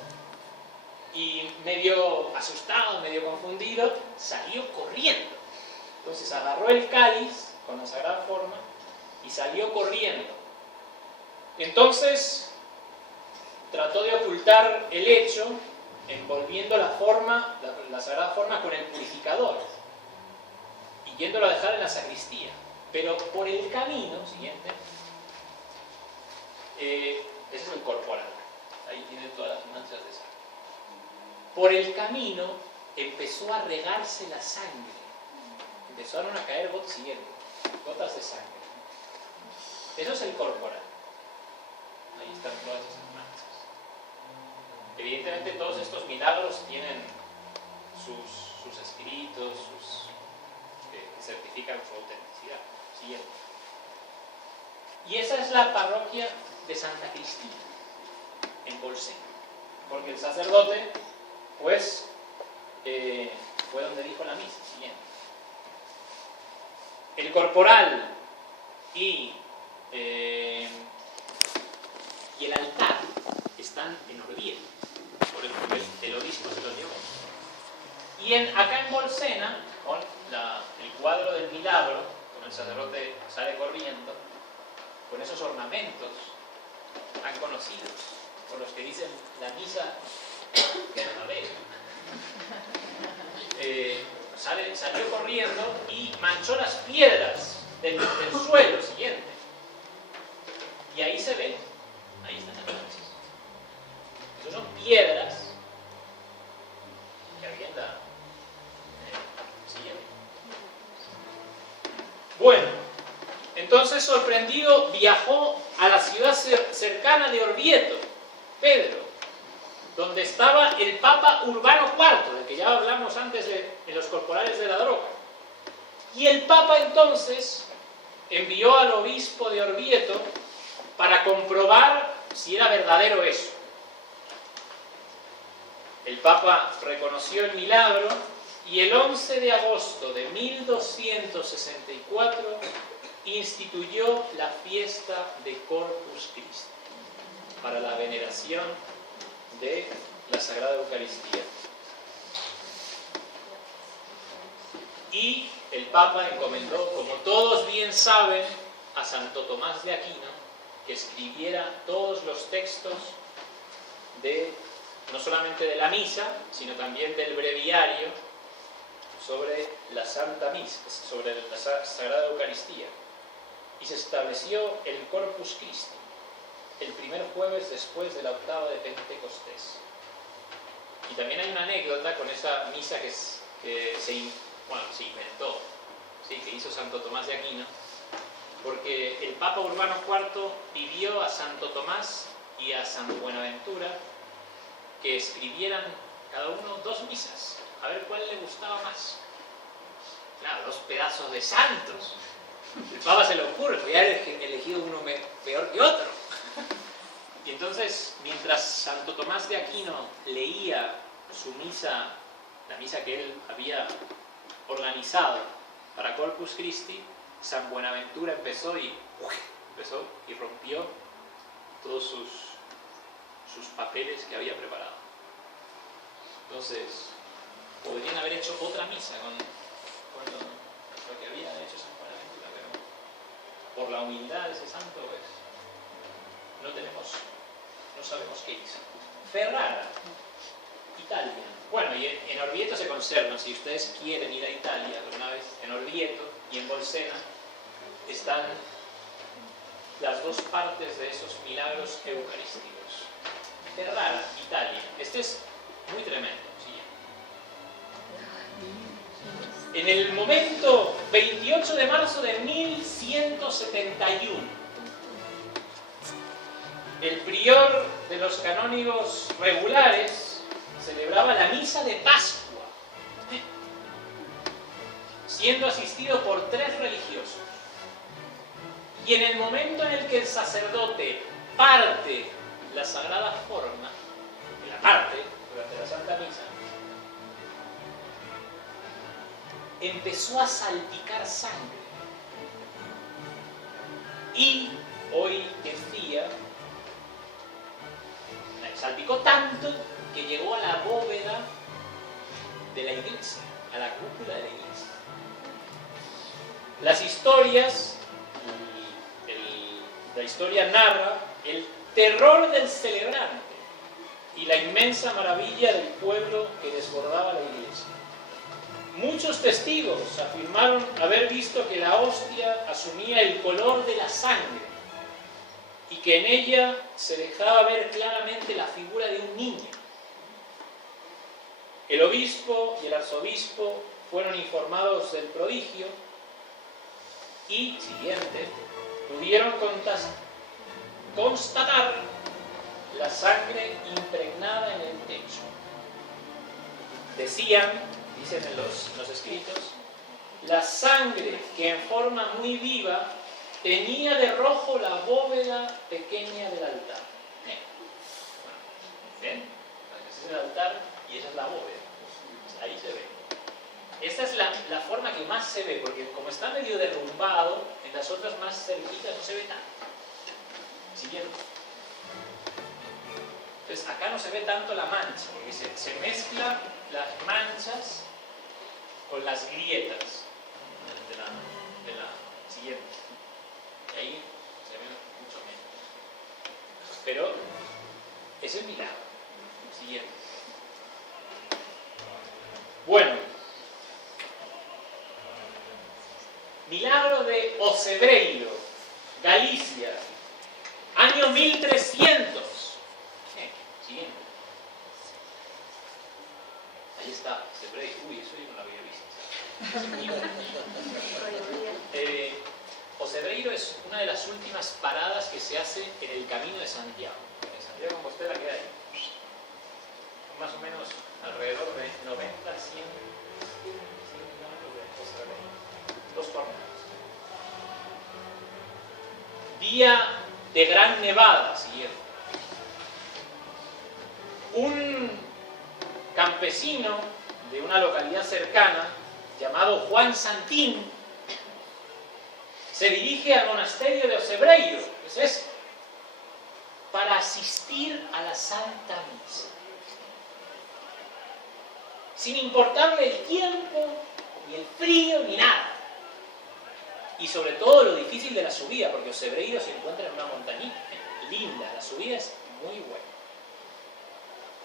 y medio asustado, medio confundido, salió corriendo. Entonces agarró el cáliz con la sagrada forma y salió corriendo. Entonces trató de ocultar el hecho envolviendo la forma, la sagrada forma con el purificador y yéndolo a dejar en la sacristía. Pero por el camino siguiente, ese es el corporal, ahí tiene todas las manchas de sangre. Por el camino empezó a regarse la sangre, empezaron a caer gotas de sangre. Eso es el corporal. Ahí están todas esas manchas. Evidentemente todos estos milagros tienen sus escritos, que certifican su autenticidad. Siguiente. Y esa es la parroquia de Santa Cristina, en Bolsena. Porque el sacerdote, pues, fue donde dijo la misa. Siguiente. El corporal y el altar están en Orvieto, por el obispo se los llevó. Y acá en Bolsena, con el cuadro del milagro, con el sacerdote sale corriendo, con esos ornamentos tan conocidos, por los que dicen la misa Bernabé. Salió corriendo y manchó las piedras del suelo siguiente. Y ahí se ve, ahí están las manchas. Esas son piedras que había en la siguiente. Bueno, entonces sorprendido viajó a la ciudad cercana de Orvieto, Pedro, donde estaba el Papa Urbano IV, del que ya hablamos antes en los corporales de la droga. Y el Papa entonces envió al obispo de Orvieto para comprobar si era verdadero eso. El Papa reconoció el milagro y el 11 de agosto de 1264 instituyó la fiesta de Corpus Christi para la veneración de la Sagrada Eucaristía. Y el Papa encomendó, como todos bien saben, a Santo Tomás de Aquino que escribiera todos los textos no solamente de la misa, sino también del breviario sobre la Santa Misa, sobre la Sagrada Eucaristía. Y se estableció el Corpus Christi, el primer jueves después de la octava de Pentecostés. Y también hay una anécdota con esa misa que se inventó, ¿sí? Que hizo Santo Tomás de Aquino, porque el Papa Urbano IV pidió a Santo Tomás y a San Buenaventura que escribieran cada uno 2 misas, a ver cuál le gustaba más. Claro, 2 pedazos de santos. El Papa se le ocurre, podía haber elegido uno peor que otro. Y entonces, mientras Santo Tomás de Aquino leía su misa, la misa que él había organizado para Corpus Christi, San Buenaventura empezó y rompió todos sus papeles que había preparado. Entonces, podrían haber hecho otra misa con lo que había hecho San Buenaventura, pero por la humildad de ese santo, pues, no sabemos qué hizo. Ferrara, Italia. Bueno, y en Orvieto se conservan, si ustedes quieren ir a Italia alguna vez, en Orvieto y en Bolsena están las 2 partes de esos milagros eucarísticos. Ferrara, Italia. Este es muy tremendo. ¿Sí? En el momento 28 de marzo de 1171, el prior de los canónigos regulares celebraba la misa de Pascua, siendo asistido por 3 religiosos. Y en el momento en el que el sacerdote parte la sagrada forma, que la parte durante la Santa Misa, empezó a salpicar sangre. Y hoy en día, salpicó tanto que llegó a la bóveda de la iglesia, a la cúpula de la iglesia. Las historias, la historia narra el terror del celebrante y la inmensa maravilla del pueblo que desbordaba la iglesia. Muchos testigos afirmaron haber visto que la hostia asumía el color de la sangre y que en ella se dejaba ver claramente la figura de un niño. El obispo y el arzobispo fueron informados del prodigio y, siguiente, pudieron constatar la sangre impregnada en el techo. Dicen en los escritos, la sangre que en forma muy viva tenía de rojo la bóveda pequeña del altar. ¿Ven? Ese es el altar y esa es la bóveda. Ahí se ve. Esta es la forma que más se ve, porque como está medio derrumbado, en las otras más cerquitas no se ve tanto. Siguiente. Entonces acá no se ve tanto la mancha, porque se mezclan las manchas con las grietas de la siguiente. Y ahí se ve mucho menos. Pero es el milagro. Siguiente. Bueno, milagro de Ocebreiro, Galicia, año 1300. Siguiente. Ahí está, Ocebreiro. Uy, eso yo no lo había visto. Ocebreiro es una de las últimas paradas que se hace en el Camino de Santiago. En Santiago de Compostela queda ahí. Más o menos alrededor de 90, 100 kilómetros de Ocebreiro. 2 jornadas. Día de gran nevada, siguiente. Un campesino de una localidad cercana, llamado Juan Santín, se dirige al monasterio de Ocebreiro, ¿qué es eso?, para asistir a la Santa Misa. Sin importarle el tiempo, ni el frío, ni nada. Y sobre todo lo difícil de la subida, porque Ocebreiro se encuentra en una montañita linda, la subida es muy buena.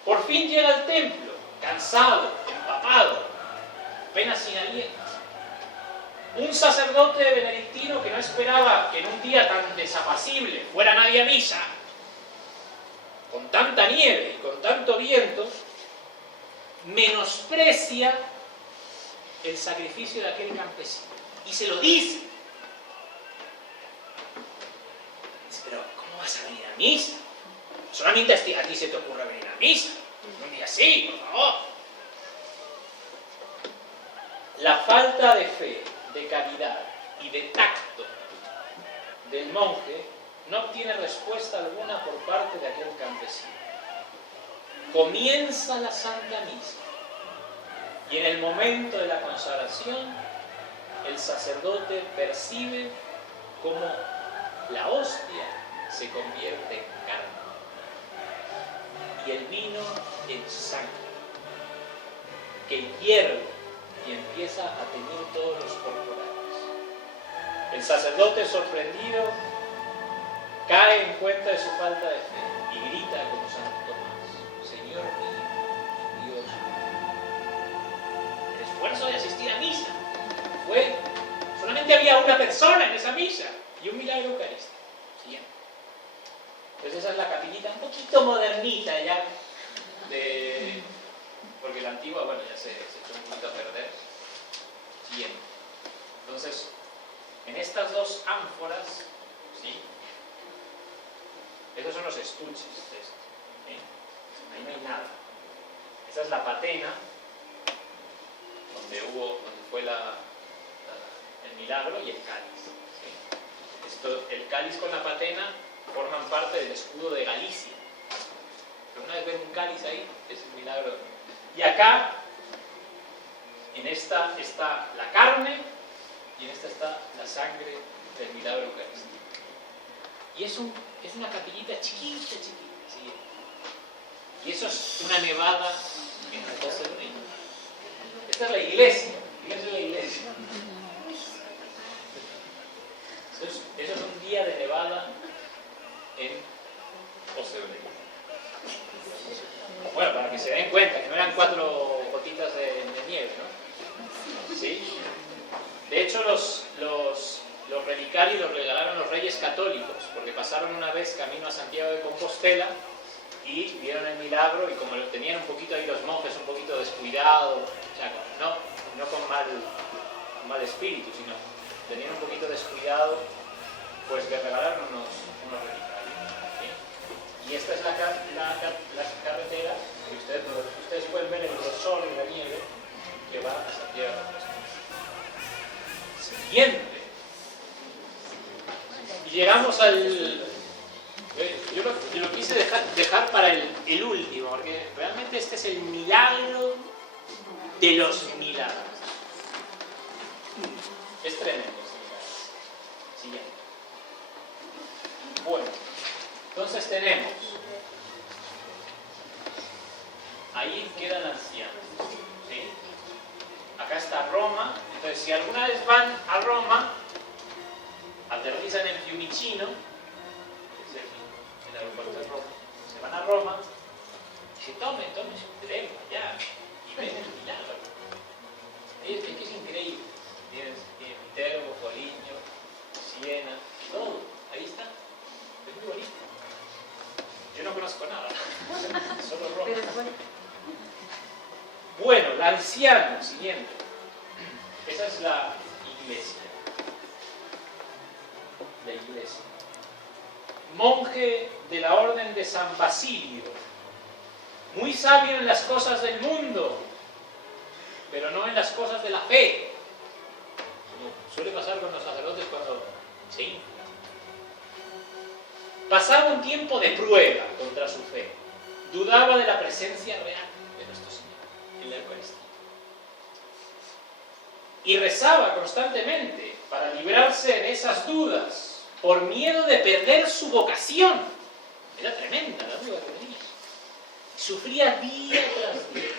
Por fin llega al templo, cansado, empapado, apenas sin aliento. Un sacerdote benedictino que no esperaba que en un día tan desapacible fuera nadie a misa, con tanta nieve y con tanto viento, menosprecia el sacrificio de aquel campesino. Y se lo dice. Dice, pero ¿cómo vas a venir a misa? Solamente a ti se te ocurre venir a misa. Un día así, por favor. La falta de fe, de caridad y de tacto del monje no obtiene respuesta alguna por parte de aquel campesino. Comienza la Santa Misa y en el momento de la consagración el sacerdote percibe cómo la hostia se convierte en carne y el vino en sangre, que hierve y empieza a teñir todos los corporales. El sacerdote, sorprendido, cae en cuenta de su falta de fe y grita como Santo Tomás: Señor mío y Dios mío. El esfuerzo de asistir a misa solamente había una persona en esa misa y un milagro eucarístico. Siguiente. Entonces esa es la capillita un poquito modernita ya, porque la antigua, bueno, ya se echó un poquito a perder. Siguiente. Entonces, en estas dos ánforas, ¿sí?, esos son los estuches de esto, ¿sí? Ahí no hay nada. Esa es la patena donde fue el milagro, y el cáliz, ¿sí? El cáliz con la patena forman parte del escudo de Galicia. Pero una vez ven un cáliz ahí, es el milagro. Y acá, en esta está la carne y en esta está la sangre del milagro eucarístico. Y es una capillita chiquita, ¿sí? Y eso es una nevada en las 12 reinos. Esta es la iglesia. Esa es la iglesia. Eso es un día de nevada en Ocebreiro. Bueno, para que se den cuenta que no eran 4 gotitas de nieve, ¿no? ¿Sí? De hecho, los relicarios los regalaron los reyes católicos, porque pasaron una vez camino a Santiago de Compostela y vieron el milagro, y como lo tenían un poquito ahí los monjes, un poquito descuidado, o sea, no con mal espíritu, sino tenían un poquito descuidado, pues le regalaron unos relicarios. ¿Sí? Y esta es la carretera, que ustedes pueden ver el grosor de la nieve que va a Santiago de Compostela. Siguiente. Y llegamos al... Yo lo quise dejar para el último, porque realmente este es el milagro de los milagros. Es tremendo este milagro. Siguiente. Bueno, entonces tenemos... Ahí quedan ancianos. ¿Sí? Acá está Roma. Entonces, si alguna vez van a Roma, aterrizan en Fiumicino, que es el aeropuerto de Roma, se van a Roma, y se tomen su tren allá, y ven el milagro. Es que es increíble. Tienes Viterbo, Foligno, Siena, todo. Ahí está. Es muy bonito. Yo no conozco nada, solo Roma. Bueno, el anciano, siguiente. Esa es la iglesia. La iglesia. Monje de la orden de San Basilio. Muy sabio en las cosas del mundo, pero no en las cosas de la fe. Como suele pasar con los sacerdotes cuando se inflan. Pasaba un tiempo de prueba contra su fe. Dudaba de la presencia real de nuestro Señor en la Eucaristía. Y rezaba constantemente para librarse de esas dudas, por miedo de perder su vocación. Era tremenda la duda que tenía. Sufría día tras día.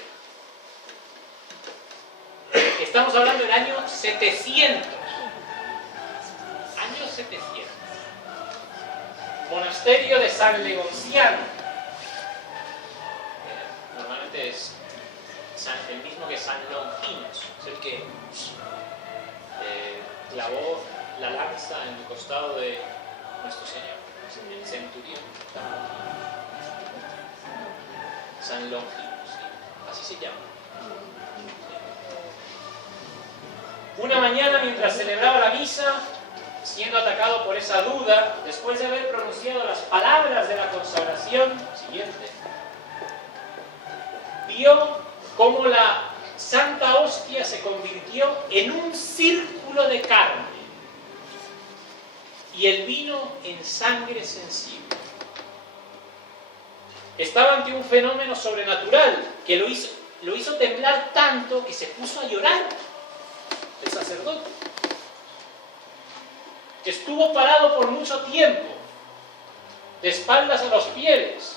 Estamos hablando del año 700. Año 700. Monasterio de San Legonciano. Normalmente es el mismo que San Longinos. Es el que clavó la lanza en el costado de nuestro Señor, el centurión. San Longinos, ¿sí? Así se llama. Una mañana, mientras celebraba la misa, siendo atacado por esa duda, después de haber pronunciado las palabras de la consagración siguiente, vio cómo la Santa Hostia se convirtió en un círculo de carne y el vino en sangre sensible. Estaba ante un fenómeno sobrenatural que lo hizo temblar tanto que se puso a llorar el sacerdote. Estuvo parado por mucho tiempo, de espaldas a los fieles,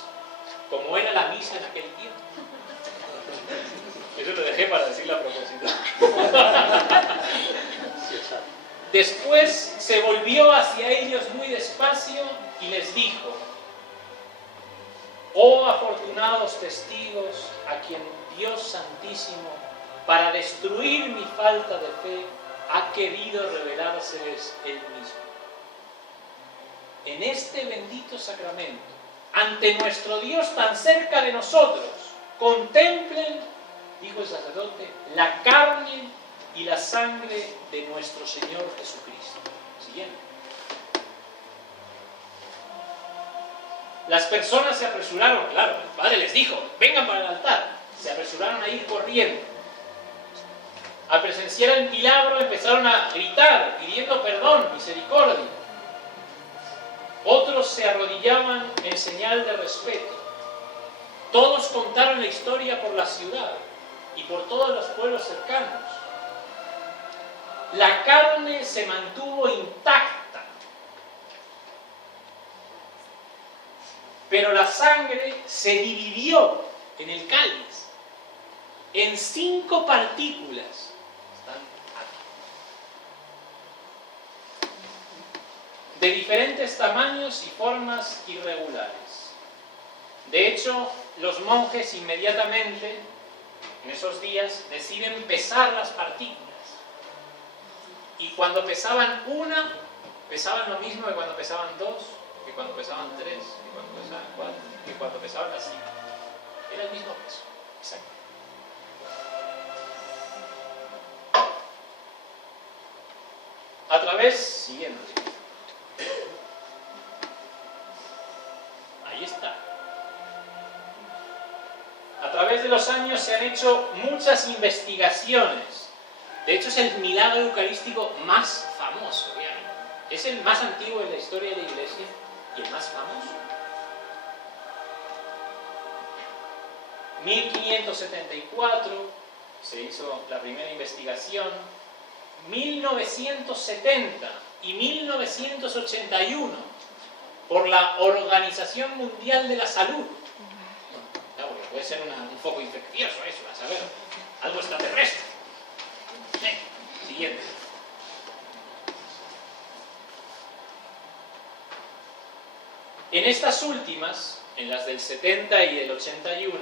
como era la misa en aquel tiempo. Eso lo dejé para decirlo a propósito. Después se volvió hacia ellos muy despacio y les dijo: oh afortunados testigos, a quien Dios Santísimo, para destruir mi falta de fe, ha querido revelárseles Él mismo. En este bendito sacramento, ante nuestro Dios tan cerca de nosotros, contemplen, dijo el sacerdote, la carne y la sangre de nuestro Señor Jesucristo. Siguiente. Las personas se apresuraron, claro, el padre les dijo, vengan para el altar. Se apresuraron a ir corriendo. Al presenciar el milagro empezaron a gritar, pidiendo perdón, misericordia. Otros se arrodillaban en señal de respeto. Todos contaron la historia por la ciudad y por todos los pueblos cercanos. La carne se mantuvo intacta, Pero la sangre se dividió en el cáliz en 5 partículas. Están aquí. De diferentes tamaños y formas irregulares. De hecho, los monjes inmediatamente, en esos días, deciden pesar las partículas. Y cuando pesaban una, pesaban lo mismo que cuando pesaban 2, que cuando pesaban 3, que cuando pesaban 4, que cuando pesaban las 5. Era el mismo peso, exacto. A través, siguiendo. Ahí está. A través de los años se han hecho muchas investigaciones. De hecho, es el milagro eucarístico más famoso, obviamente. Es el más antiguo de la historia de la Iglesia y el más famoso. 1574 se hizo la primera investigación. 1970 y 1981 por la Organización Mundial de la Salud. Bueno, puede ser un foco infeccioso eso, a saber, algo extraterrestre. Siguiente. En estas últimas, en las del 70 y el 81,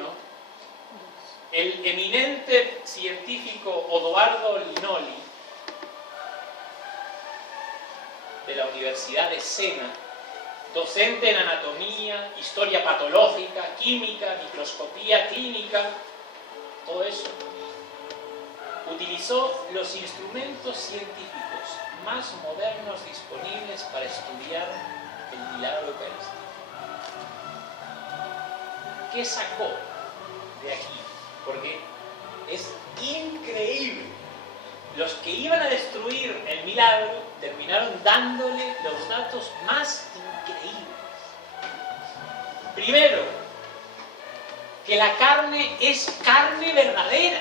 el eminente científico Odoardo Linoli, de la Universidad de Siena, docente en anatomía, historia patológica, química, microscopía clínica, todo eso, utilizó los instrumentos científicos más modernos disponibles para estudiar el milagro eucarístico. ¿Qué sacó de aquí? Porque es increíble. Los que iban a destruir el milagro terminaron dándole los datos más increíbles. Primero, que la carne es carne verdadera.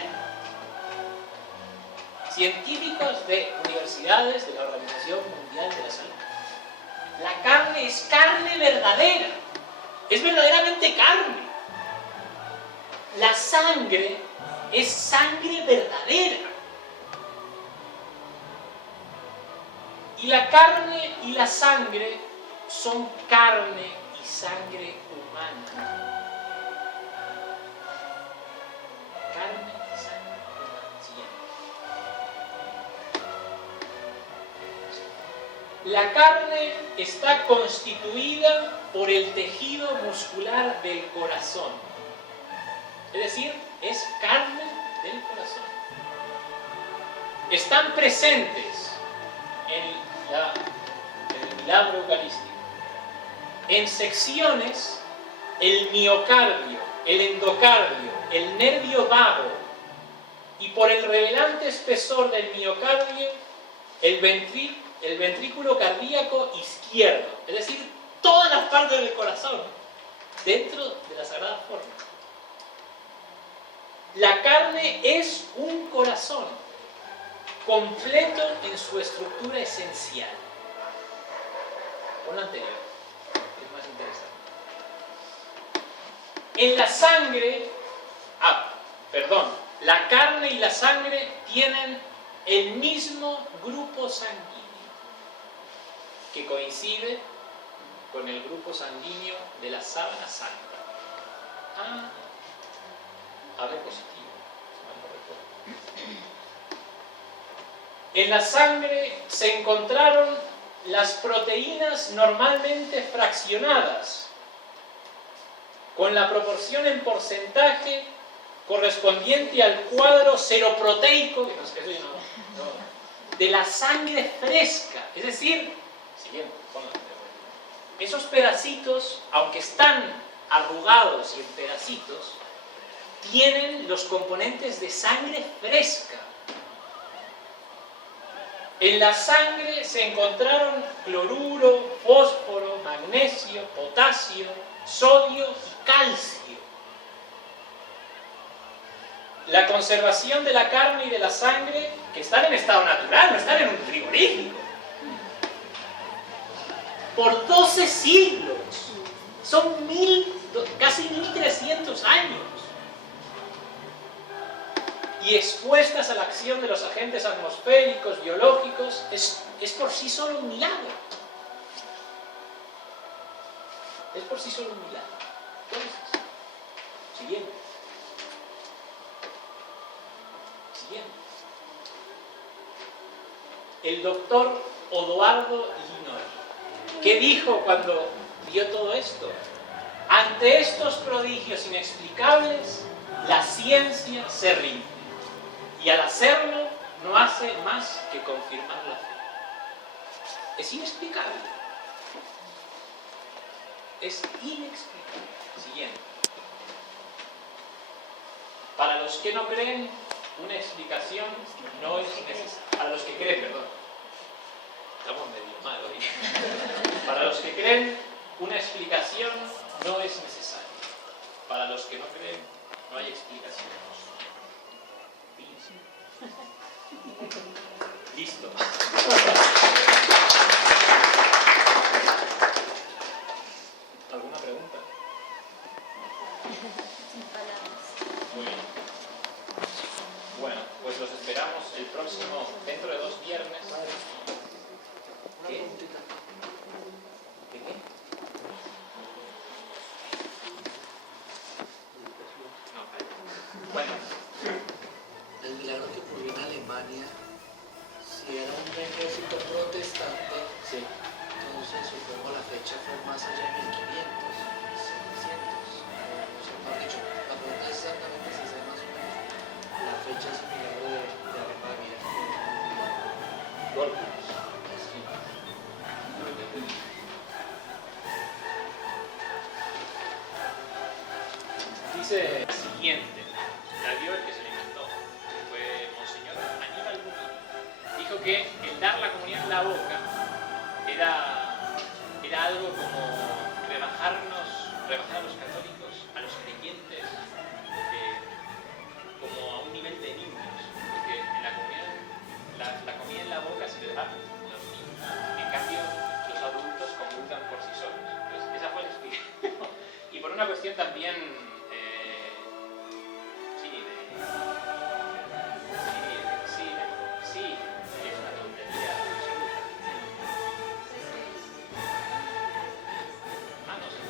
Científicos de universidades de la Organización Mundial de la Salud. La carne es carne verdadera. Es verdaderamente carne. La sangre es sangre verdadera. Y la carne y la sangre son carne y sangre humana. Carne y sangre humana. Siguiente. La carne está constituida por el tejido muscular del corazón. Es decir, es carne del corazón. Están presentes en el milagro eucarístico, en secciones, el miocardio, el endocardio, el nervio vago, y por el revelante espesor del miocardio, el ventrículo cardíaco izquierdo, es decir, todas las partes del corazón, dentro de la Sagrada Forma. La carne es un corazón completo en su estructura esencial. Con lo anterior, es más interesante. En la sangre, la carne y la sangre tienen el mismo grupo sanguíneo, que coincide con el grupo sanguíneo de la sábana santa. AB positivo, si mal no recuerdo. En la sangre se encontraron las proteínas normalmente fraccionadas, con la proporción en porcentaje correspondiente al cuadro seroproteico de la sangre fresca. Es decir, siguiente, esos pedacitos, aunque están arrugados y en pedacitos, tienen los componentes de sangre fresca. En la sangre se encontraron cloruro, fósforo, magnesio, potasio, sodio y calcio. La conservación de la carne y de la sangre, que están en estado natural, no están en un frigorífico, por 12 siglos, Son casi 1300 años. Y expuestas a la acción de los agentes atmosféricos, biológicos, es por sí solo un milagro. Es por sí solo un milagro. Entonces, siguiente. El doctor Odoardo Ginori, ¿qué dijo cuando vio todo esto? Ante estos prodigios inexplicables, la ciencia se rinde. Y al hacerlo, no hace más que confirmar la fe. Es inexplicable. Es inexplicable. Siguiente. Para los que no creen, una explicación no es necesaria. Para los que creen, perdón. Estamos medio mal hoy. Para los que creen, una explicación no es necesaria. Para los que no creen, no hay explicación. Listo. ¿Alguna pregunta? Muy bien. Bueno, pues los esperamos el próximo, dentro de 2 viernes. ¿Qué? ¿De qué? No, bueno. El milagro que ocurrió en Alemania, si era un ejército protestante, Sí. entonces supongo la fecha fue más allá de 1500, 1600. Mejor dicho, la pregunta es exactamente si sé más o menos la fecha de ese milagro de Alemania. Golpe. Dice el siguiente, la vio el que se lo inventó, que fue Monseñor Aníbal Buquini. Dijo que el dar la comunión en la boca era algo como rebajar a los católicos, a los creyentes, como a un nivel de niños, porque en la comunión, la comida en la boca se le da a los niños, en cambio los adultos comulgan por sí solos. Entonces, esa fue la explicación. Y por una cuestión también sí, es una tontería absoluta. Ah, no sé.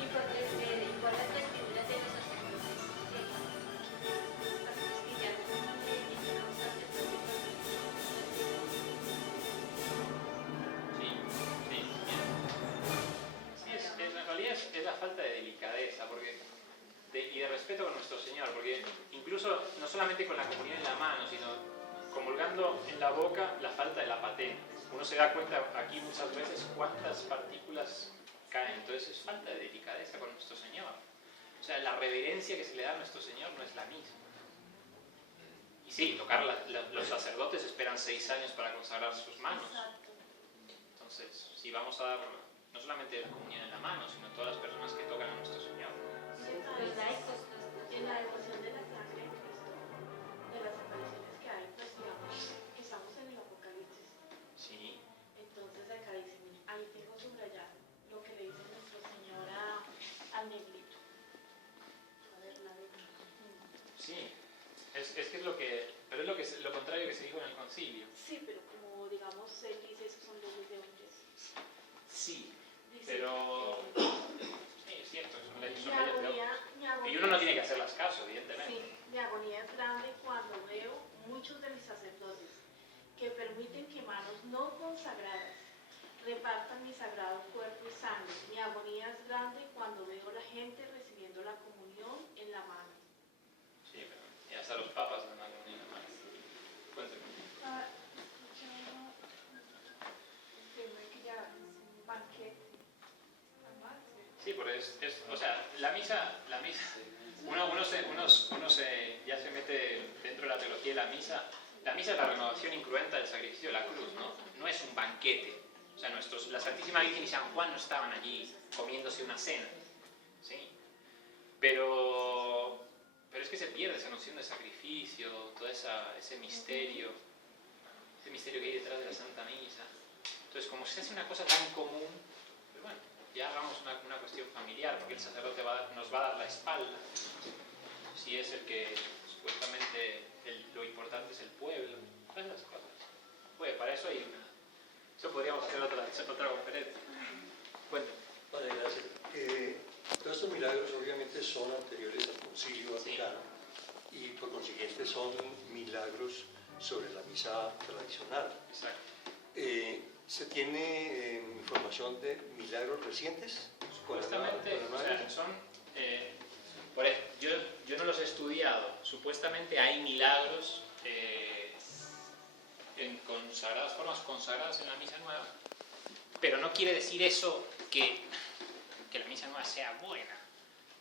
Y porque igual las vestiduras de los sacerdotes, las cristianas también, y los sacerdotes Sí, en realidad es la falta de delicadeza y de respeto con nuestro Señor, porque incluso no solamente con la comunión en la mano, sino comulgando en la boca, la falta de la patena. Uno se da cuenta aquí muchas veces cuántas partículas caen, entonces es falta de delicadeza con nuestro Señor. O sea, la reverencia que se le da a nuestro Señor no es la misma. Y sí, los sacerdotes esperan 6 años para consagrar sus manos. Entonces, si vamos a dar no solamente la comunión en la mano, sino todas las personas que tocan a nuestro Señor. los laicos, En la devoción de la sangre de Cristo, de las apariciones que hay, pues digamos, estamos en el Apocalipsis. Sí. Entonces acá dicen, ahí tengo subrayado lo que le dice nuestro Señor al negrito. A ver, la letra. Sí. Pero es lo contrario que se dijo en el concilio. Sí, pero como digamos, él dice, esos son dobles de hombres. Sí, Dice, pero sí, es cierto, son leyes mi agonía, y uno no tiene que hacerlas caso, evidentemente. sí, mi agonía es grande cuando veo muchos de mis sacerdotes que permiten que manos no consagradas repartan mi sagrado cuerpo y sangre. Mi agonía es grande cuando veo a la gente recibiendo la comunión en la mano. Sí, pero y hasta los papas no dan comunión en la mano. Cuéntame. Que ya es un banquete. Sí, porque o sea, la misa, uno ya se mete dentro de la teología de la misa. La misa es la renovación incruenta del sacrificio de la cruz, ¿no? No es un banquete. O sea, la Santísima Virgen y San Juan no estaban allí comiéndose una cena, ¿sí? Pero es que se pierde esa noción de sacrificio, todo ese misterio que hay detrás de la Santa Misa. Entonces, como se hace una cosa tan común, pero bueno, ya hagamos una cuestión familiar, porque el sacerdote nos va a dar la espalda. Si es el que supuestamente lo importante es el pueblo, todas esas cosas. Pues para eso hay una... Eso podríamos hacer otra conferencia. Cuéntame. Padre, gracias. Todos estos milagros obviamente son anteriores al Concilio Vaticano y por consiguiente son milagros sobre la misa tradicional. Exacto. ¿Se tiene información de milagros recientes? Supuestamente, o sea, son... yo no los he estudiado. Supuestamente hay milagros en formas consagradas en la misa nueva, pero no quiere decir eso que la misa nueva sea buena,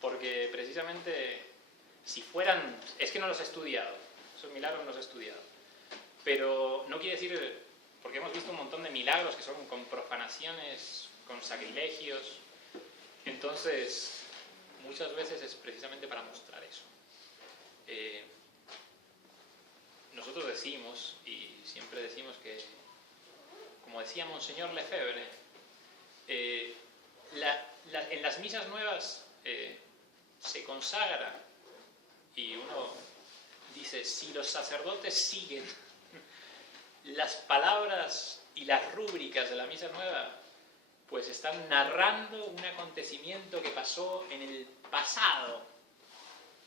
porque precisamente si fueran... Es que no los he estudiado, esos milagros no los he estudiado, pero no quiere decir... Porque hemos visto un montón de milagros que son con profanaciones, con sacrilegios. Entonces, muchas veces es precisamente para mostrar eso. Nosotros decimos, y siempre decimos que, como decía Monseñor Lefebvre, en las misas nuevas se consagra, y uno dice, si los sacerdotes siguen las palabras y las rúbricas de la misa nueva, pues están narrando un acontecimiento que pasó en el pasado.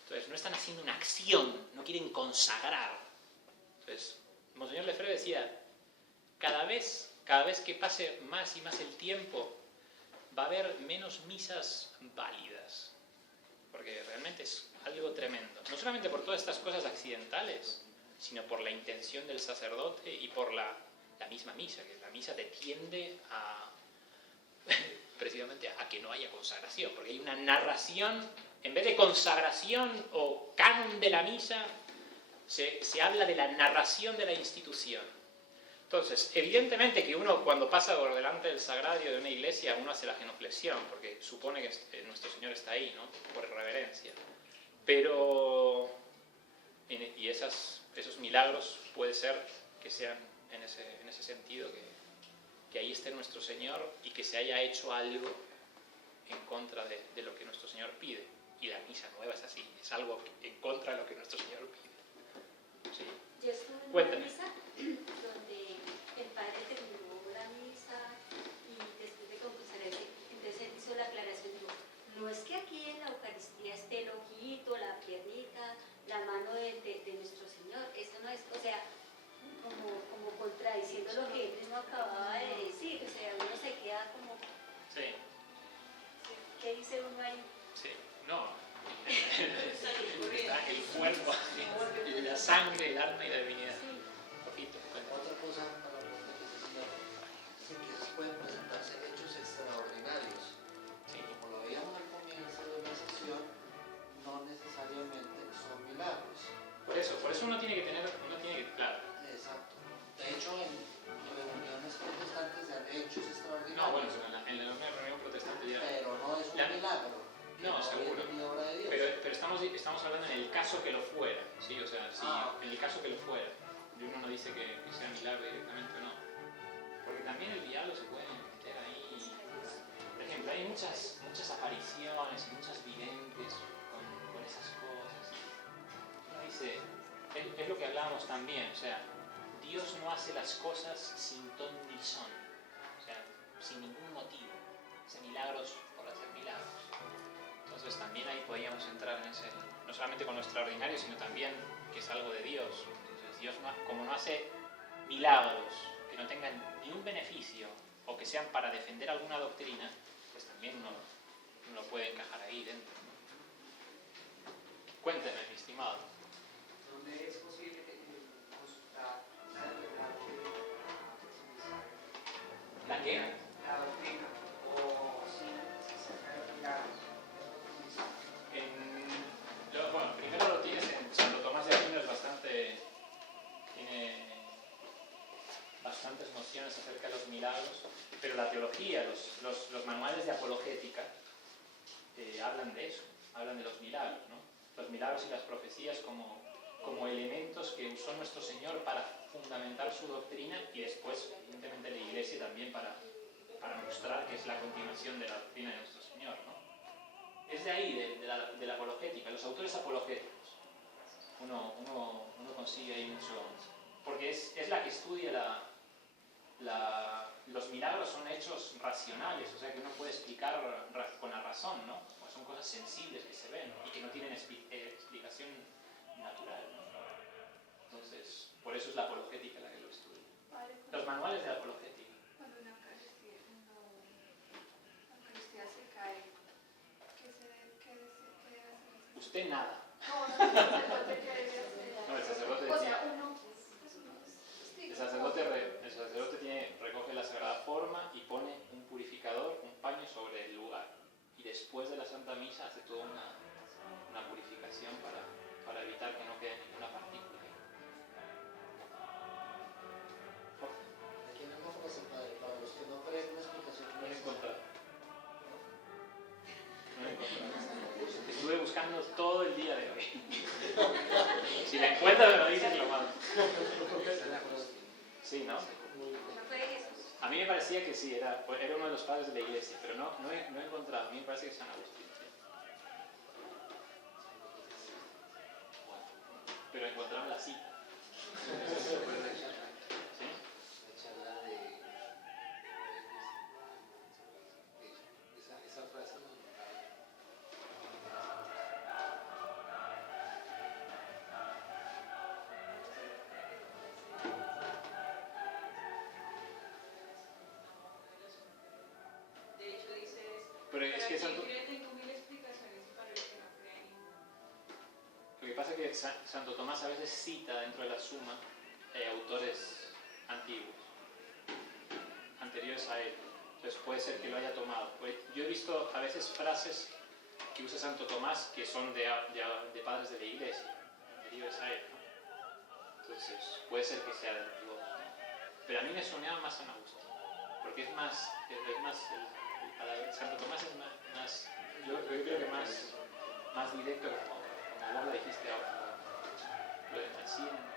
Entonces no están haciendo una acción, no quieren consagrar. Entonces, Monseñor Lefebvre decía, cada vez que pase más y más el tiempo, va a haber menos misas válidas. Porque realmente es algo tremendo. No solamente por todas estas cosas accidentales, sino por la intención del sacerdote y por la misma misa, que la misa te tiende a precisamente a que no haya consagración, porque hay una narración, en vez de consagración o canon de la misa, se habla de la narración de la institución. Entonces, evidentemente que uno cuando pasa por delante del sagrario de una iglesia, uno hace la genuflexión, porque supone que nuestro Señor está ahí, ¿no? Por reverencia. Pero, y esos milagros puede ser que sean en ese sentido, que ahí esté nuestro Señor y que se haya hecho algo en contra de lo que nuestro Señor pide. Y la misa nueva es así, es algo en contra de lo que nuestro Señor pide. Sí. Yo estuve en Cuéntame. una misa donde el padre terminó la misa y después de confesarse, entonces él hizo la aclaración, dijo, no es que aquí en la Eucaristía esté el ojito, la piernita, la mano de nuestro Señor, eso no es, o sea, como contradiciendo lo que él mismo acababa de decir, o sea, uno se queda como, Sí, ¿qué dice uno ahí? sí, no. Está el cuerpo, la sangre, el alma y la divinidad. Sí. Poquito, cuéntame. Otra cosa para poder que se señala, que quizás pueden presentarse hechos extraordinarios. Sí. Como lo veíamos al comienzo de la sesión, no necesariamente son milagros. Por eso uno tiene que claro. Exacto. De hecho, en reuniones protestantes se han hechos extraordinarios. No, bueno, pero en la reunión protestante ya. Pero no es un milagro. No, seguro. Es obra de Dios. Pero estamos hablando en el caso que lo fuera, ¿sí? O sea, sí, en el caso que lo fuera. Y uno no dice que sea milagro directamente o no. Porque también el diablo se puede meter ahí. Por ejemplo, hay muchas apariciones y muchas videntes con esas cosas. Uno dice, es lo que hablábamos también, o sea, Dios no hace las cosas sin ton ni son. O sea, sin ningún motivo. Hace milagros por hacer milagros. Entonces también ahí podríamos entrar en ese, no solamente con lo extraordinario, sino también que es algo de Dios. Entonces Dios, como no hace milagros que no tengan ni un beneficio o que sean para defender alguna doctrina, pues también uno lo puede encajar ahí dentro, ¿no? Cuénteme, mi estimado. ¿Dónde es posible consultar la verdad de ¿La qué? la doctrina o si se trata milagros? Bueno, primero lo tienes en Santo Tomás de Aquino, tiene bastantes nociones acerca de los milagros, pero la teología, los manuales de apologética hablan de eso, hablan de los milagros, ¿no? Los milagros y las profecías como elementos que usó nuestro Señor para fundamentar su doctrina y después, evidentemente, la Iglesia también para para mostrar que es la continuación de la doctrina de nuestro Señor, ¿no? Es de ahí, de la apologética, los autores apologéticos. Uno consigue ahí mucho, porque es la que estudia los milagros. Son hechos racionales, o sea que uno puede explicar con la razón, ¿no? Pues son cosas sensibles que se ven, ¿no? Y que no tienen explicación natural, ¿no? Entonces, por eso es la apologética la que lo estudia. Los manuales de la apologética. Cuando una Eucaristía se cae, ¿qué debe hacer? Usted nada. No, el sacerdote ¿qué debe hacer? No, el sacerdote O decía. sea, uno El sacerdote recoge la sagrada forma y pone un purificador, un paño sobre el lugar. Y después de la Santa Misa hace toda una purificación para evitar que no quede ninguna partícula. Aquí en una frase, padre, para los que no creen una explicación. No he encontrado. Estuve buscando todo el día de hoy. Si la encuentras me lo dices y lo mando. Sí, ¿no? ¿No fue Jesús? A mí me parecía que sí, era uno de los padres de la iglesia, pero no he encontrado. A mí me parece que es San Agustín. Sí. Bueno, pero encontraron la cita. ¿Sí? La charla de esa frase. De hecho dice Pero es que Santo... tengo mil explicaciones y para los que no creen. Lo que pasa es que Santo Tomás a veces cita dentro de la Suma autores antiguos, anteriores a él. Entonces puede ser que lo haya tomado. Pues yo he visto a veces frases que usa Santo Tomás que son de padres de la iglesia, anteriores a él, ¿no? Entonces puede ser que sea de los dos, ¿no? Pero a mí me sonaba más San Agustín, porque es más Santo Tomás es más yo creo que más directo, como vos lo dijiste ahora, lo de Mancini.